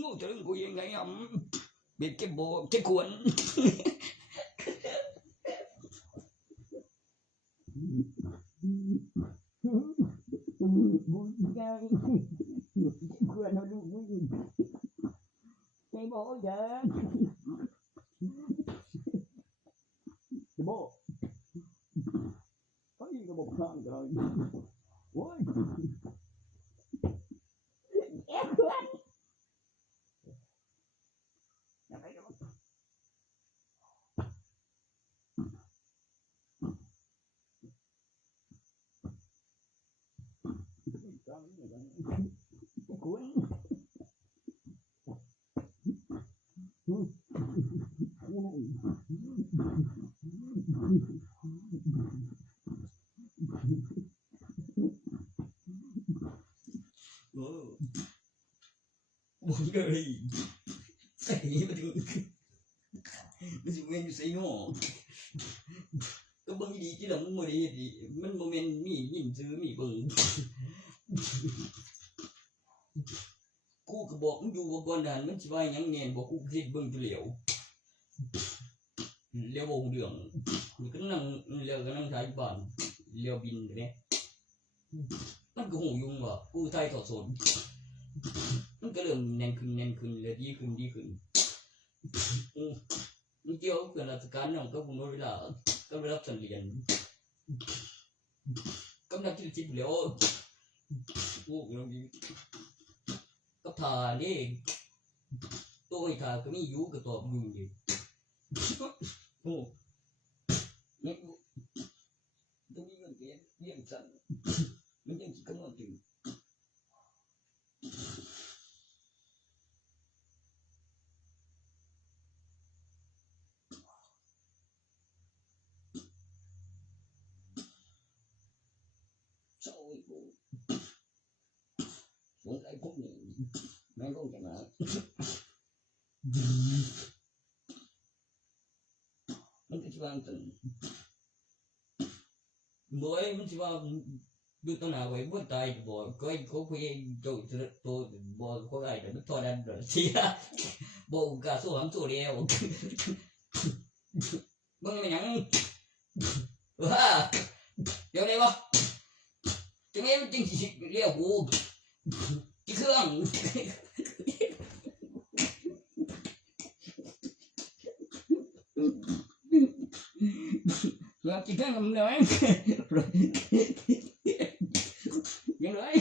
งูถึงกูยังไงเบ็ดเก็บบ่เก็บควรควรเอาลูกมึงใจบ่จ้ะบ่เฮ้ยระบบข้างกันเลยโอ้ยเอ๊ะควรยังไงกันควรบ่เลยใส่มันถึงมันสิเว้นอยู่ใส่หม้อก็เบิ่งดีที่ละมันบ่ได้เฮ็ดดีมันบ่แม่นมียินซื้อมีเบิ่งกูก็บอกมึงอยู่บ่ก่อนนั้นมันสิว่าหยังแน่นบ่กูสิเบิ่งอยู่แล้วเลี้ยวบ่เรื่องนี่ก็นั่งเลี้ยวก็นั่งถ่ายบ้านเลี้ยวบินแม่มันก็หูยุงว่ากูถ่ายทอดสดมันก็เริ่มแน่นขึ้นแล้วดีขึ้นมันเกี่ยวกับราชการนำกับผมเวลาก็ไปรับสัญเรียนกำลังคิดแล้วโอ้ยก็ทานี่ตัวไอ้ทาก็มีอยู่ก็ตอบอยู่ดิโอ้นี่ต้องมีเงินเก็บเลี้ยงสันมันยังคิดกำลังถึงสงสัยพวกนี้แม่งคงจะมา มันก็สิว่าจังบ่ไอ้มันสิว่าดูตรงหน้าไว้บ่ตายบ่ก็เขาคุยโตบ่เขาได้แต่มันทอดันเสียบ่กะสู้หำสู้แล้วมึงเป็นหยังว่าเดี๋ยวนี้บ่จังได๋มันจึงสิเรียกกูอีเครื่องแล้วกินข้าวมันเลยยังเลย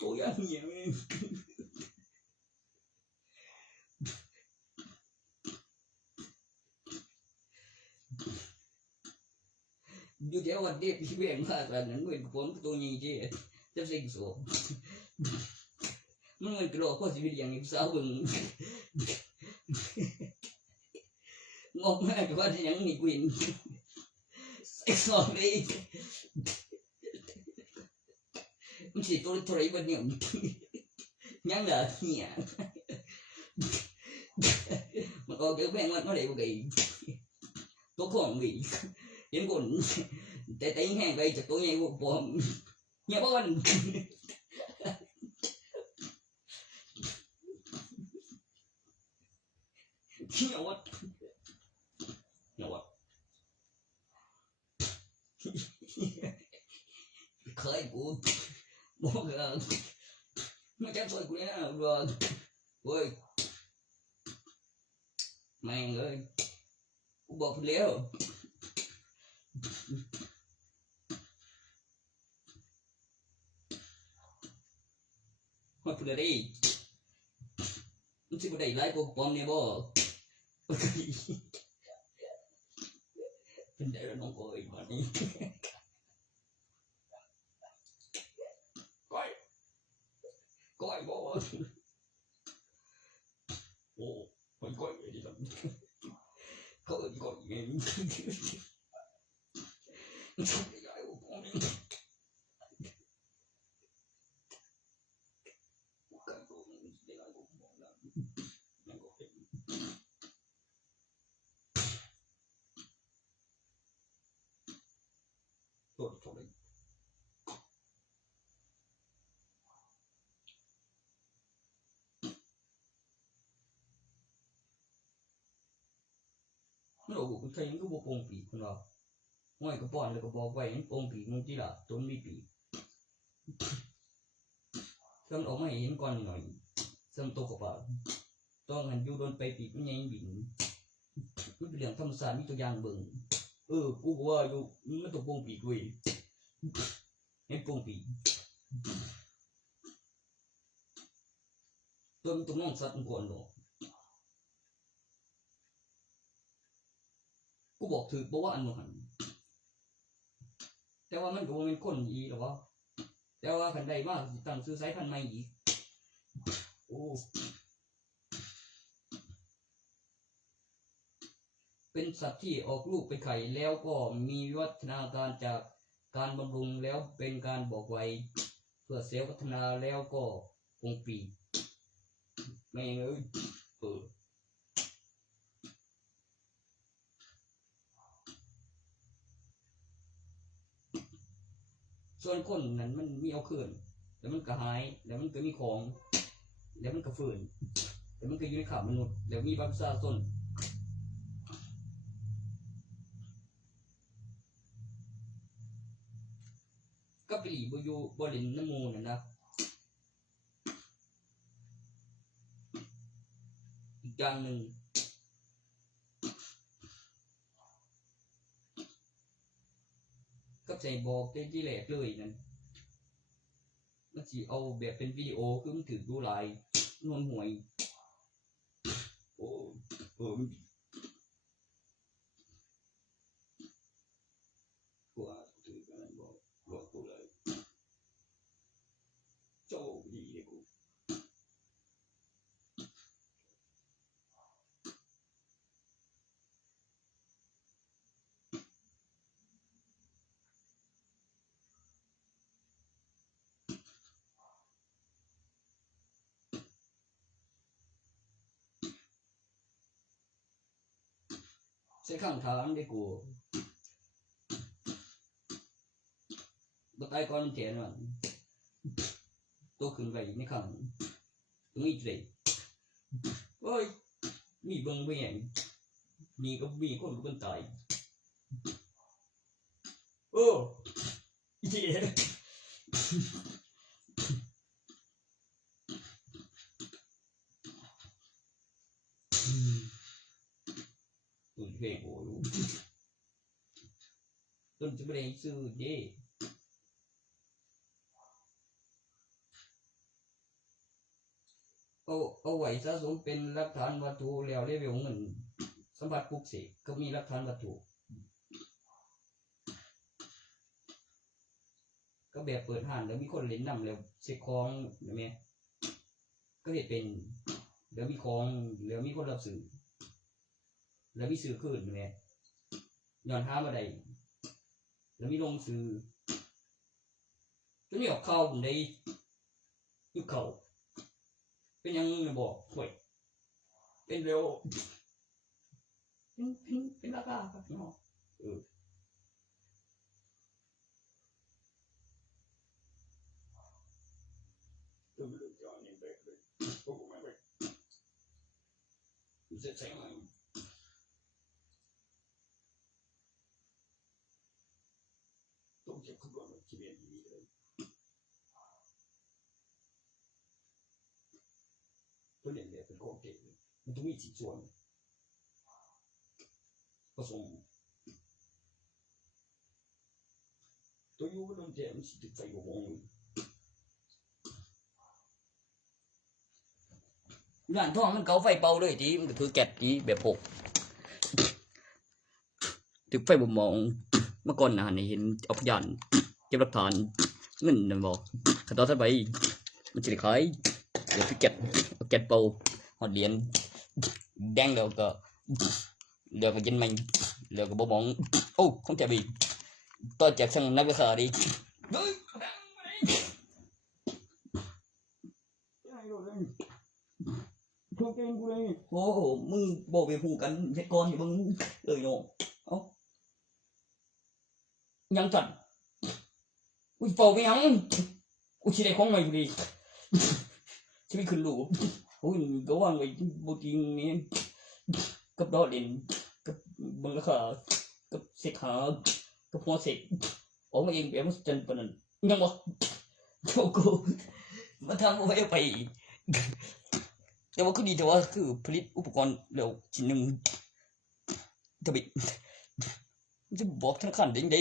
ตัวอย่างเหี้ยอยู่เดี๋ยววันเด็กที่เวียนมาตอนนั้นเหมือนผมตัวนี้เจ๊จะเซ็งโซมันเหมือนกระโดดข้อชีวิตอย่างนี้สาวบึงงงมากว่าจะยังมีกลิ่นเซ็กซ์ออกเลยมันสิตัวทรายวันเนี่ยยังเหลือเนี่ยมันก็เกิดแม่งมันได้บ่ได้ตัวของมีเห็นคนแต่แห้งไปจากตัวใหญ่บ่บ่เนี่ยบ่มันเนี่ยวัดเคยกูบอกเลยไม่จะช่วยกูเนี่ยrồi ôi mày ơiกูบอกคุณแล้วมาพูดอะไรมันสิบ่ได้หลายกว่าปอมเนี่ยบ่เป็นได้แล้วน้องก้อยมานี่ก้อย บ่โอ้มันก่อยดิครับเขาเอิ้นก่อยไงมันสุดใหญ่โอ้พอนี่กันโตมันได้หลายบ่บอกแล้วมันก็เป็นตัวเท่าไหร่มันโอ้คนไทยมันก็บ่โป่งปีกพุ่นว่าห้อยกระป้อนแล้วก็บอกไว้มันโป่งปีกมันจิล่ะตัวมันมีปีกถ้ามันออกมาให้เห็นก่อนหน่อยซ้ำตกกระเป๋าต้องหันอยู่โดนไปปีกมันใหญ่บินมันเป็นเรื่องธรรมชาติมีตัวอย่างเบิ่งกูก็ว่าอยู่มันต้องโป่งปีกเว้ยเห็นโป่งปีกตัวมันต้องนอนสัตว์มันก่อนเนาะกูบอกถือบ่ว่าอันบ่หั่นแต่ว่ามันก็บ่แม่นคนอีหรอกวะแต่ว่าคันได้มาสิตั้งชื่อสายพันธุ์ใหม่อีกโอ้เป็นสัตว์ที่ออกลูกเป็นไข่แล้วก็มีวิวัฒนาการจากการบำรุงแล้วเป็นการบอกไว้เพื่อเซลล์พัฒนาแล้วก็คงปีแม่งเอ้ยส่วนคนนั้นมันมีเอาคืนแล้วมันก็หายแล้วมันก็มีของแล้วมันก็ฟื้นแล้วมันก็อยู่ในขาบมนุษย์แล้วมีบัตรประชาชนก็ไปหลีบ่อยู่บ่เล่นน้ำหมู่นั่นนะอีกอย่างนึงก็ใจบอกที่แรกเลยนั่นมันสิเอาแบบเป็นวิดีโอคือมันถือดูหลายนวลหวยโอ้มันกว่าถือกันบอกกูเลยโชคดีเลยกูใช้ข้างทางได้กูบ่ตายก่อนแขนมันตัวขึ้นไปในข้างตรงนี้เลยโอ้ยมีเบิ่งบ่แหงมีก็มีคนตายโอ้เย้ตัวเพลงโอ้ยต้นจะไม่ได้ซื้อเด้เอาไว้สะสมเป็นหลักฐานวัตถุแล้วเลเวลเงินสัมผัสปลุกเสกก็มีหลักฐานวัตถุก็แบบเปิดห้างแล้วมีคนเล่นนำแล้วเช็คของเห็นไหมก็เห็นเป็นแล้วมีของแล้วมีคนรับซื้อแล้วมีซื้อคืนไงย้อนหามาได้แล้วมีลงซื้อจนมีออกเข้าผมได้ยุคเขาเป็นยังไงบอกห่วยเป็นเร็วเป็นราคาครับเนาะตัวมันจะย้อนยังไปเลยพวกผมไม่ไปมันจะใช้ไหมต้องเจ็บขึ้นก่อนที่เรียนดีเลยตัวเรียนเนี่ยเป็นของเก่งมันต้องมีสี่ส่วนผสมตัวยูมันต้องเจ็บมันสิติดใจกับวงงานท้องมันเกาไฟเป่าเลยทีมันก็ถือแก๊สทีแบบพกถือไฟบ่มองเมื่อก่อนนะเห็นเอาพยานเก็บหลักฐานเงินนั่นบ่ขั้นตอนถัดไปมันสิได้ขาย ดี๋ยวพี่แกะเป่าฮอดเหรียญแดงแล้วก็เย็นใหม่แล้วก็บ่มองโอ้ของแกบีต่อจากช่างนักวิชาดิทุกเกมกูเลยโอ้โหมึงบ่ไปพูดกันเฮ็ดก่อนอยู่มึงเนาะเอ้ายังจัดกูเป่าไปยังกูสิได้ของใหม่อยู่ดิชีวิตขึ้นรูปโอ้ยก็วางไว้บ่จริงนี่กับดอเด่นกับบังราคากับเสกหากับหัวเสกออกมาเองแบบมันจันปานนั้นยังบ่กูมาทำเอาไว้ไปแต่ว่าคือดีแต่ว่าคือผลิตอุปกรณ์แล้วชิ้นนึงตะบิจะบอกธนาคารได้ได้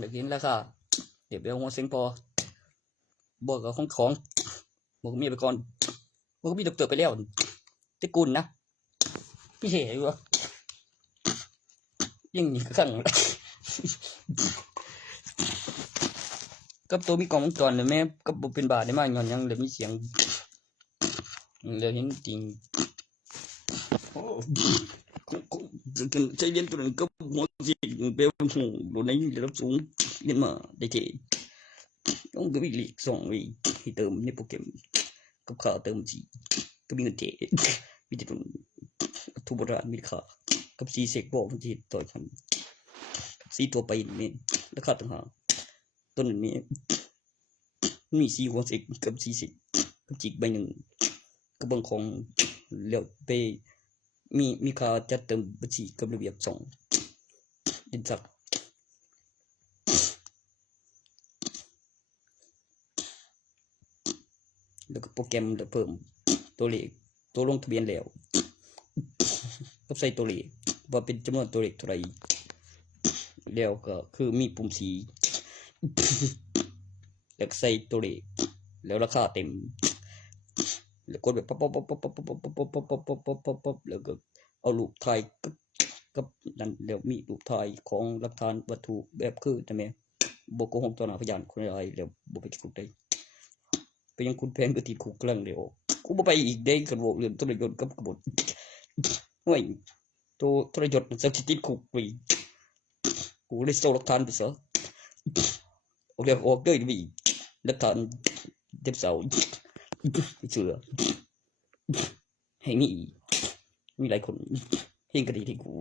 เดี๋ยวกินแล้วค่ะเดี๋ยวหัวเซ็งพอบอกกับของบอกมีไปก่อนบอกมีดอกเตอร์ไปแล้วตะกุนนะพี่เห็นอยู่ยังนี่ข้างกับตัวมีกล่องวงจรเลยแม่กับบ่เป็นบาทได้มาย้อนยังเลยมีเสียงเลยเห็นจริงโอ้ใจเรียนตัวนึงก็หัวสิเปหูโดนในระดับสูงเรียนมาได้เจต้องก็มีลีก2วีให้เติมในโปรแกรมกับค่าเติมสิก็มีเงินเจมีแต่ตัวทุบราณมีค่ากับสีเสกบ่มันสิต่อยกันสีตัวไปนี่ราคาต่างหากต้นนี้มีสีหัวเสกกับสีเสกกับจิกใบนึงก็เบิ่งของแล้วไปมีค่าจัดเติมบัญชีกับระเบียบ2ดินสักแล้วก็โปรแกรมเพิ่มตัวเลขตัวลงทะเบียนแล้วก็ใส่ตัวเลขว่าเป็นจำนวนตัวเลขเท่าไหร่แล้วก็คือมีปุ่มสีแล้วใส่ตัวเลขแล้วราคาเต็มแล้วกดแบบป๊อปแล้วก็เอารูปถ่ายกับนั่นแล้วมีรูปถ่ายของหลักฐานวัตถุแบบคือจังแม่บ่โกหกต่อหน้าพยานคนใดแล้วบ่ไปติดคุกได้ไปยังคุณแพงก็ติดคุกกลางแล้วกูบ่ไปอีกเด้กันบ่เรื่องทรยศกับกบฏโอ้ยตัวทรยศสักสิติดคุกไปกูได้ส่งหลักฐานไปซะออกเด้อมีหลักฐานเต็มเสาเชื่อให้มีหลายคนเห็นคดีที่กู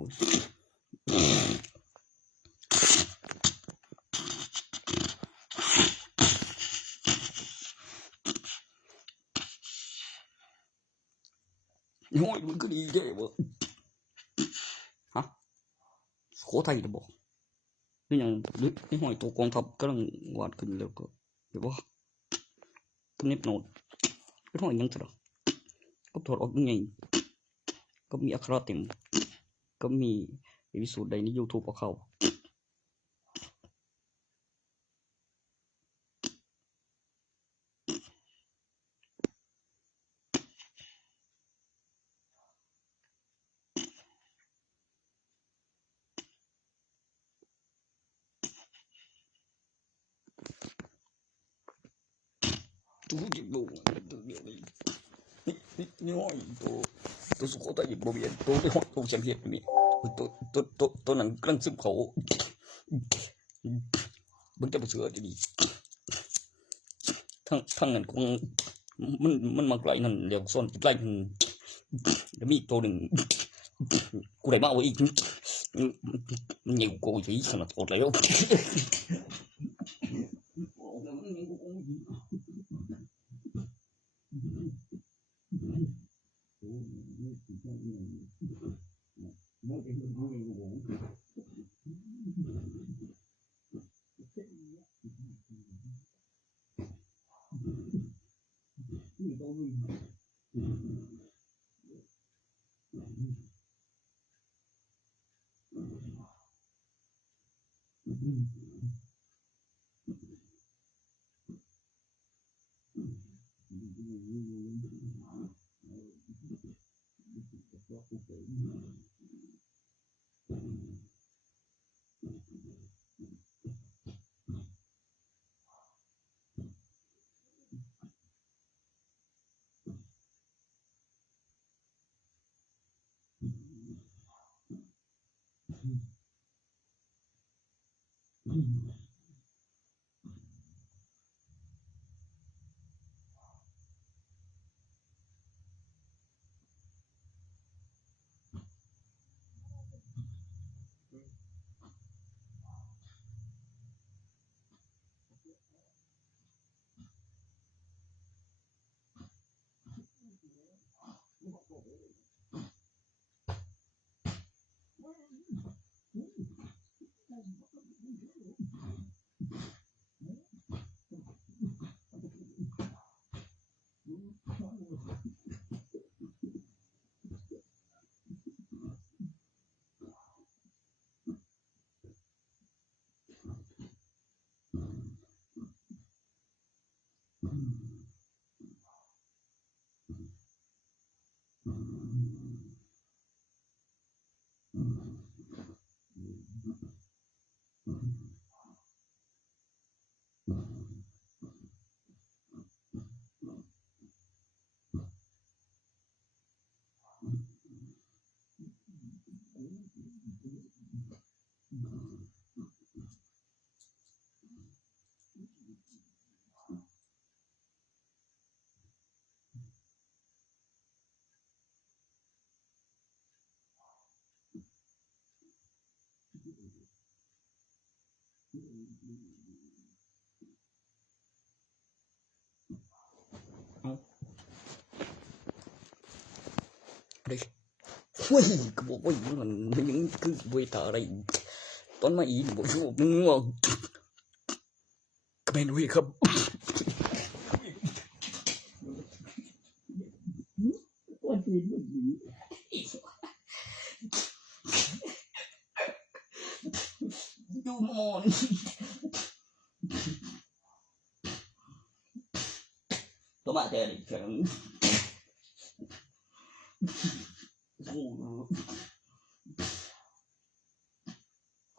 โอ้ยมันก็ดีแท้บ่ฮะโคไทยจะบอกนี่ยังนี่ห้อยตัวกองทัพกำลังวาดขึ้นแล้วก็เดี๋ยวว่าก็เน็บโน้ตก็ห้อยยังซะก็ถอดออกยังไงก็มีอักขระเต็มก็มีวิสูตรใดใน YouTube เอาเข้า ตัวจิโบตัวเดียวนี่น้อยตัวสุโขทัยบ่มีตัวไปฮอดตัวเชียงเฮ็ดนี่ตัวนั้นกำลังซึมเขาเบิ่งแต่บ่เชื่อจะดีทั้งนั้นคงมันมาไกลนั่นเดี๋ยวซ่อนไกลแล้วมีตัวนึงกูได้มาเอาอีกมันอยู่กูสิขนาดอดแล้วเลยเฮ้ยก็บอกว่ามันยังคือบ่ตาอะไรตอนมาอีบ่ชอบนึงว่าก็แม่นเว้ยครับว่าดีมันดีดูมอนตัวมาแต่นี่ครับ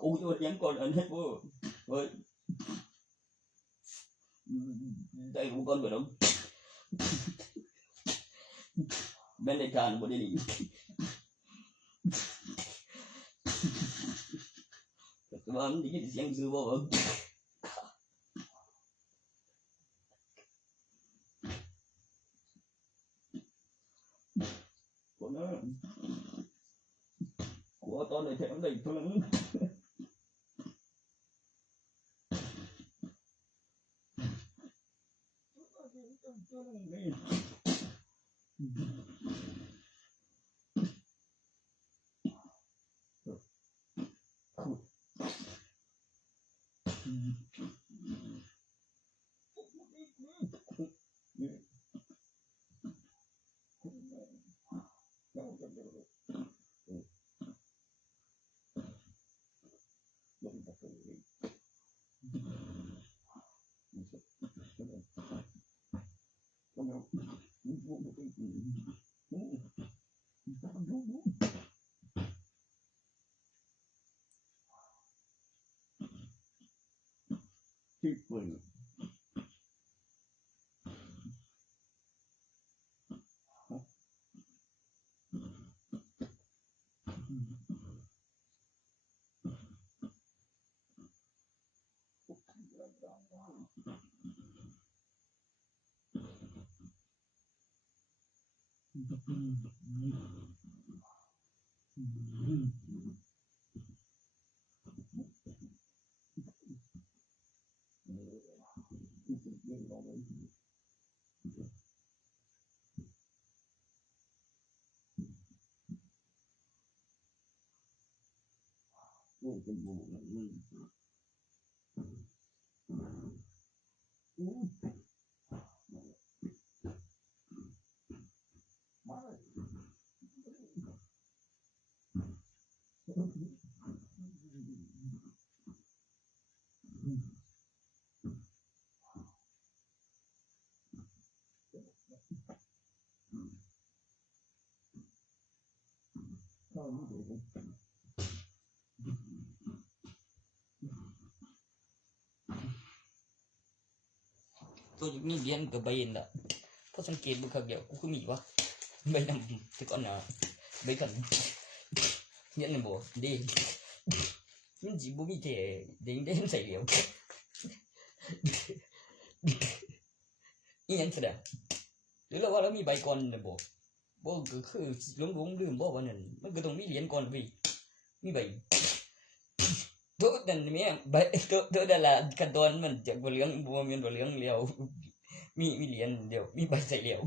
กูจะยังก่อนอันให้บ่เฮ้ยได้กูก่อนบ่ดอกแม่นได้ทานบ่ได้นี่แต่ว่ามันได้ยินเสียงซื่อบ่คนนั้นกูตอนได้แท้ได้เท่านั้นที่เปิด ตัวนี้เรียนกับใบเย็นละพอสังเกตดูครับเดี๋ยวกูคือมีวะใบนำที่ก่อนนะใบก่อนเรียนบ่ดีมันสิบ่มีแต่เด้งได้ใส่เหลียวอีหยังซะดะหรือว่าเรามีใบก่อนน่ะบ่ก็คือหลงลืมบ่ว่านั่นมันก็ต้องมีเหรียญก่อนพี่มีใบตัวนั้นแม่ใบตัวนั่นล่ะขั้นตอนมันจะบ่เหลืองบ่แม่นบ่เหลืองแล้วมีเหรียญเดี๋ยวมีใบใส่เหลียว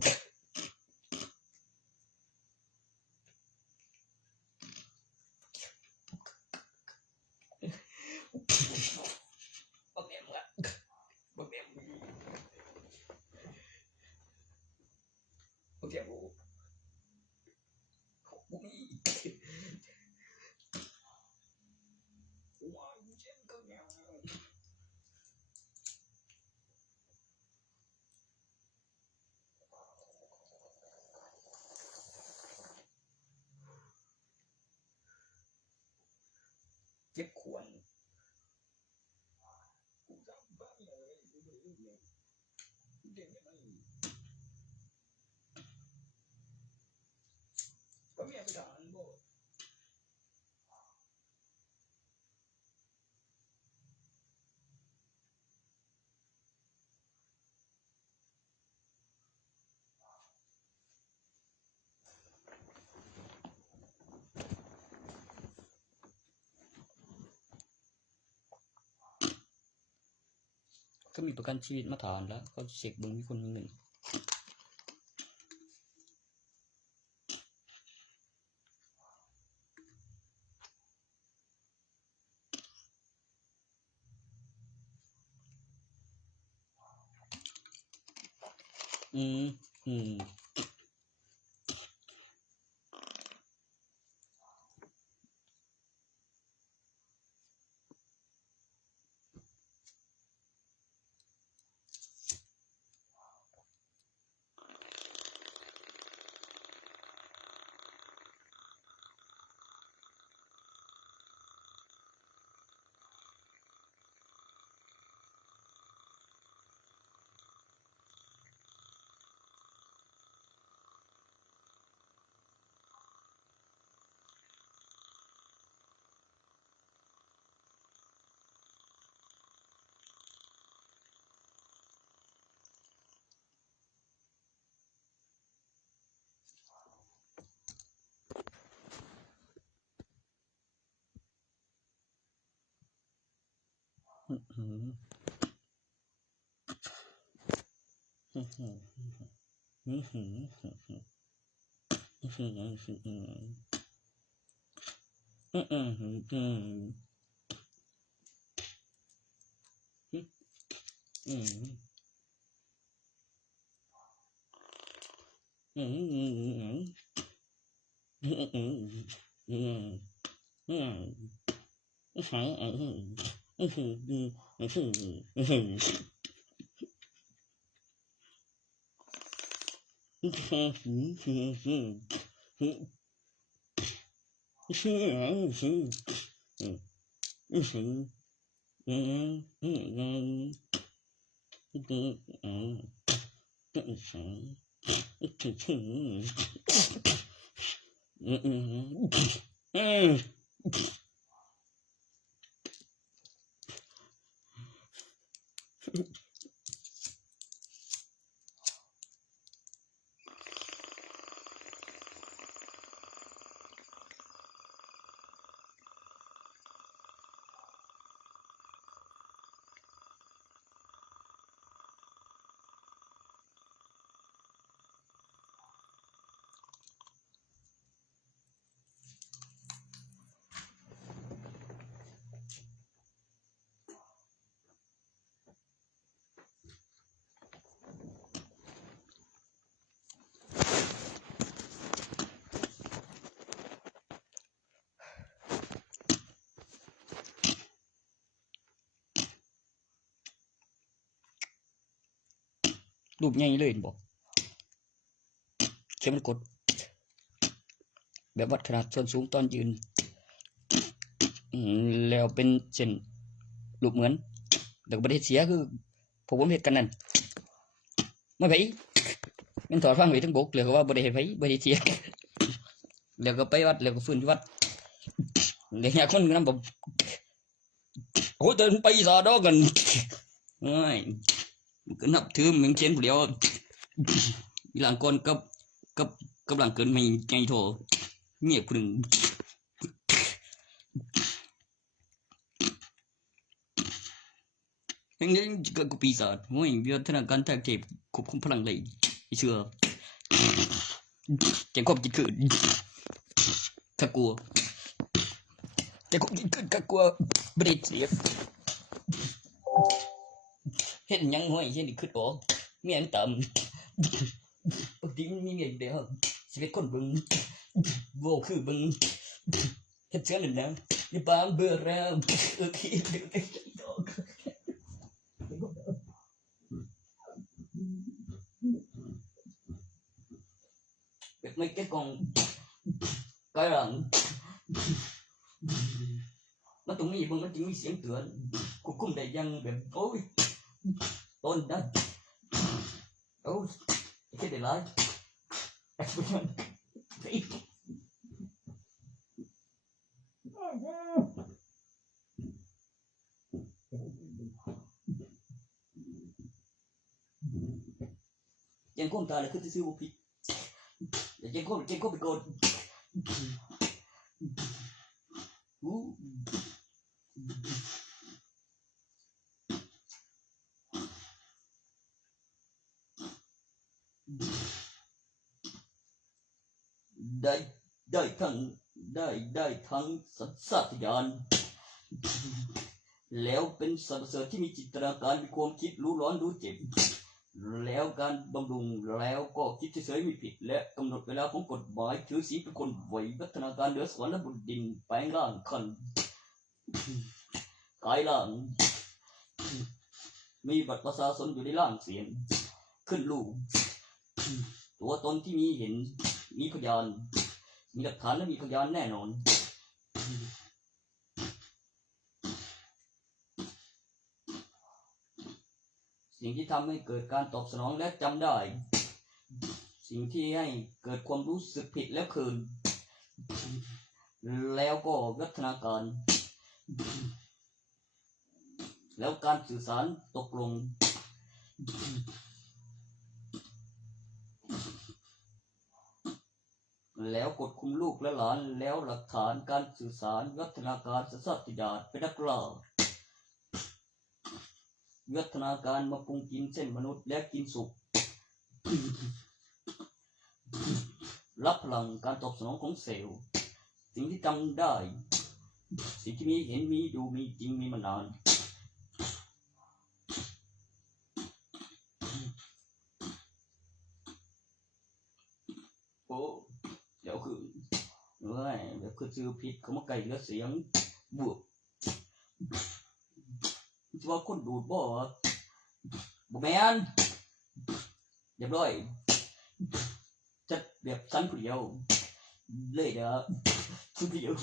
เจ็บขวนก็มีไปทานบ่ก็มีประกันชีวิตมาทานแล้วเขาเช็คเบิ่งมีคนนึง รูปใหญ่เลยบ่เข็มกดแบบวัดขนาดส่วนสูงตอนยืนแล้วเป็นเส้นรูปเหมือนแต่ก็บ่ได้เสียคือพวกผมเฮ็ดกันนั่นไม่ไผมันถอดฟังไว้ทั้งบกแล้วก็ว่าบ่ได้ให้ไผบ่ได้เสียแล้วก็ไปวัดแล้วก็ฟื้นที่วัดแล้วอยากคนนำบ่โอ้เดินไปซะดอกกันโอ้ยก็นับถือมึงเขียนผู้เดียวอีหลังก่อนกับหลังเกินไม่ไงโทเงียบผู้นึงอย่างนี้ก็ปีศาจโอ้ยวิวัฒนาการทางเทพควบคุมพลังเลยเชื่อแกงควบกินขึ้นถ้ากลัวแกงควบกินขึ้นก็กลัวบ่ได้เสียเห็นยังห้อยเห็นดิขึ้นออกเมียนต่ำปกติมีเมียเดียวชีวิตคนเบิ่งโว้คือเบิ่งเฮ็ดเชื่อนั่นนะอย่าปางเบื่อแล้วคิดเด็กดอกแบบไม่แก้กองcái là nó tụng gì mà nó chỉ xiên tựa cuối cùng đại dânแบบôi tôn đó ôi cái để lại chân của ta là cứ siêu bộ phim chân của bị cộtได้ทั้งสัตยานแล้วเป็นสัตว์เสริฐที่มีจินตนาการมีความคิดรู้ร้อนรู้เจ็บแล้วการบำรุงแล้วก็คิดเฉยๆไม่ผิดและกำหนดเวลาของกฎหมายถือศีลเป็นคนไหววัฒนาการเหนือสวรรค์และบนดินแปลงร่างคันกายร่างมีบัตรประชาชนอยู่ในร่างเสียงขึ้นรูปตัวตนที่มีเห็นมีพยานมีหลักฐานและมีพยานแน่นอนสิ่งที่ทำให้เกิดการตอบสนองและจำได้สิ่งที่ให้เกิดความรู้สึกผิดและคืนแล้วก็วัฒนาการแล้วการสื่อสารตกลงแล้วกดคุมลูกและหลานแล้วหลักฐานการสื่อสารวัฒนาการสัญชาตญาณเป็นนักล่าวัฒนาการมาปรุงกินเส้นมนุษย์และกินสุกรับพลังการตอบสนองของเซลล์สิ่งที่จำได้สิ่งที่มีเห็นมีดูมีจริงมีมานานโอ้เดี๋ยวคือเฮ้ยเดี๋ยวคือซื้อผิดเขามาไก่แล้วเสียงบวกจะว่าคนดูดบ่แม่นเรียบร้อยจัดแบบชั้นผู้เดียวเลยเด้อผู้เดียว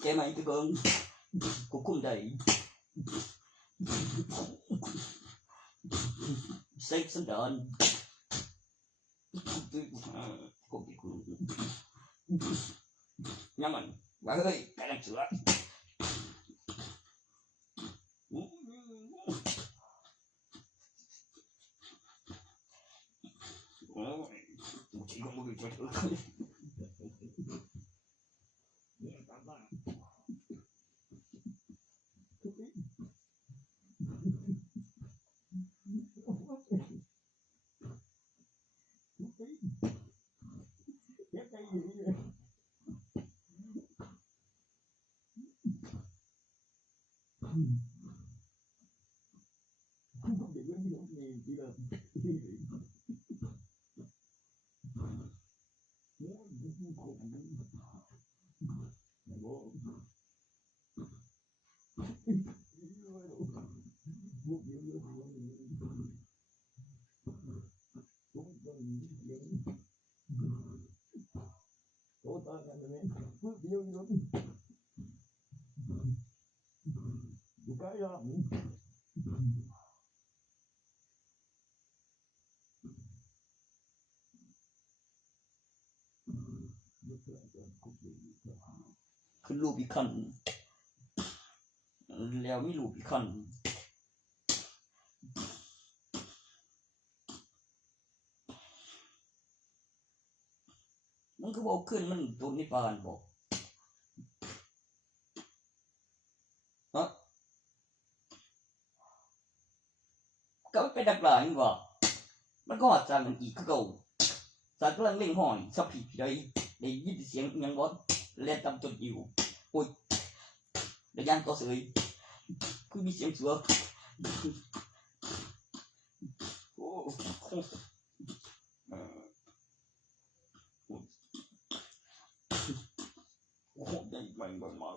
แกไม่ไปเบิ่งควบคุมได้เซ็กสันดานยังมันว่าเฮ้ยกำลังเสือโอ้ยจริงก็ไม่รู้จะเออ ล่ะขึ้นรูปอีกคันแล้วมีรูปอีกคันมันคือบอกขึ้นมันตัวนิพพานบอกฮะก็เป็นดักหลายนี่ว่ามันก็หอดจานมันอีกคือเก่าจานกำลังเล่งห้อยสับผีได้ยินเสียงยังบ่แล่นตามจนอยู่โอ้ยได้ย่างต่อเสยคือมีเสียงเสือโอ้โอ้ได้มันมา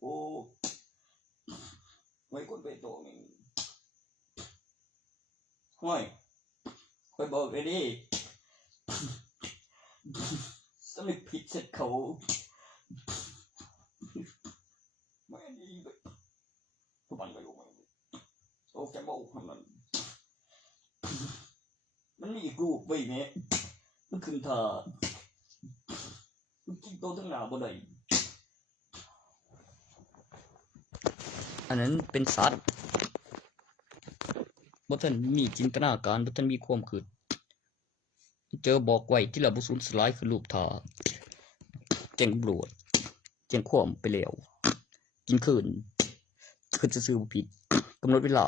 โอ้ไว้คนไปโตนี่ห้อยค่อยบอกเลยดิสำนึกผิดเสร็จเขาไม่ดีเลยทุกวันก็อยู่มันโอ้แกบอกมันมีอีกรูปไว้เนี่ยมันขึ้นท่ามันกินโตทั้งหน้าบ่ได้อันนั้นเป็นสัตว์บ่ทันมีจินตนาการบ่ทันมีความคิดเจอบอกไว้ที่ละบ่สูญสลายคือรูปท่าแจ้งตำรวจแจ้งความไปแล้วกินคืนซื่อๆบ่ผิดกำหนดเวลา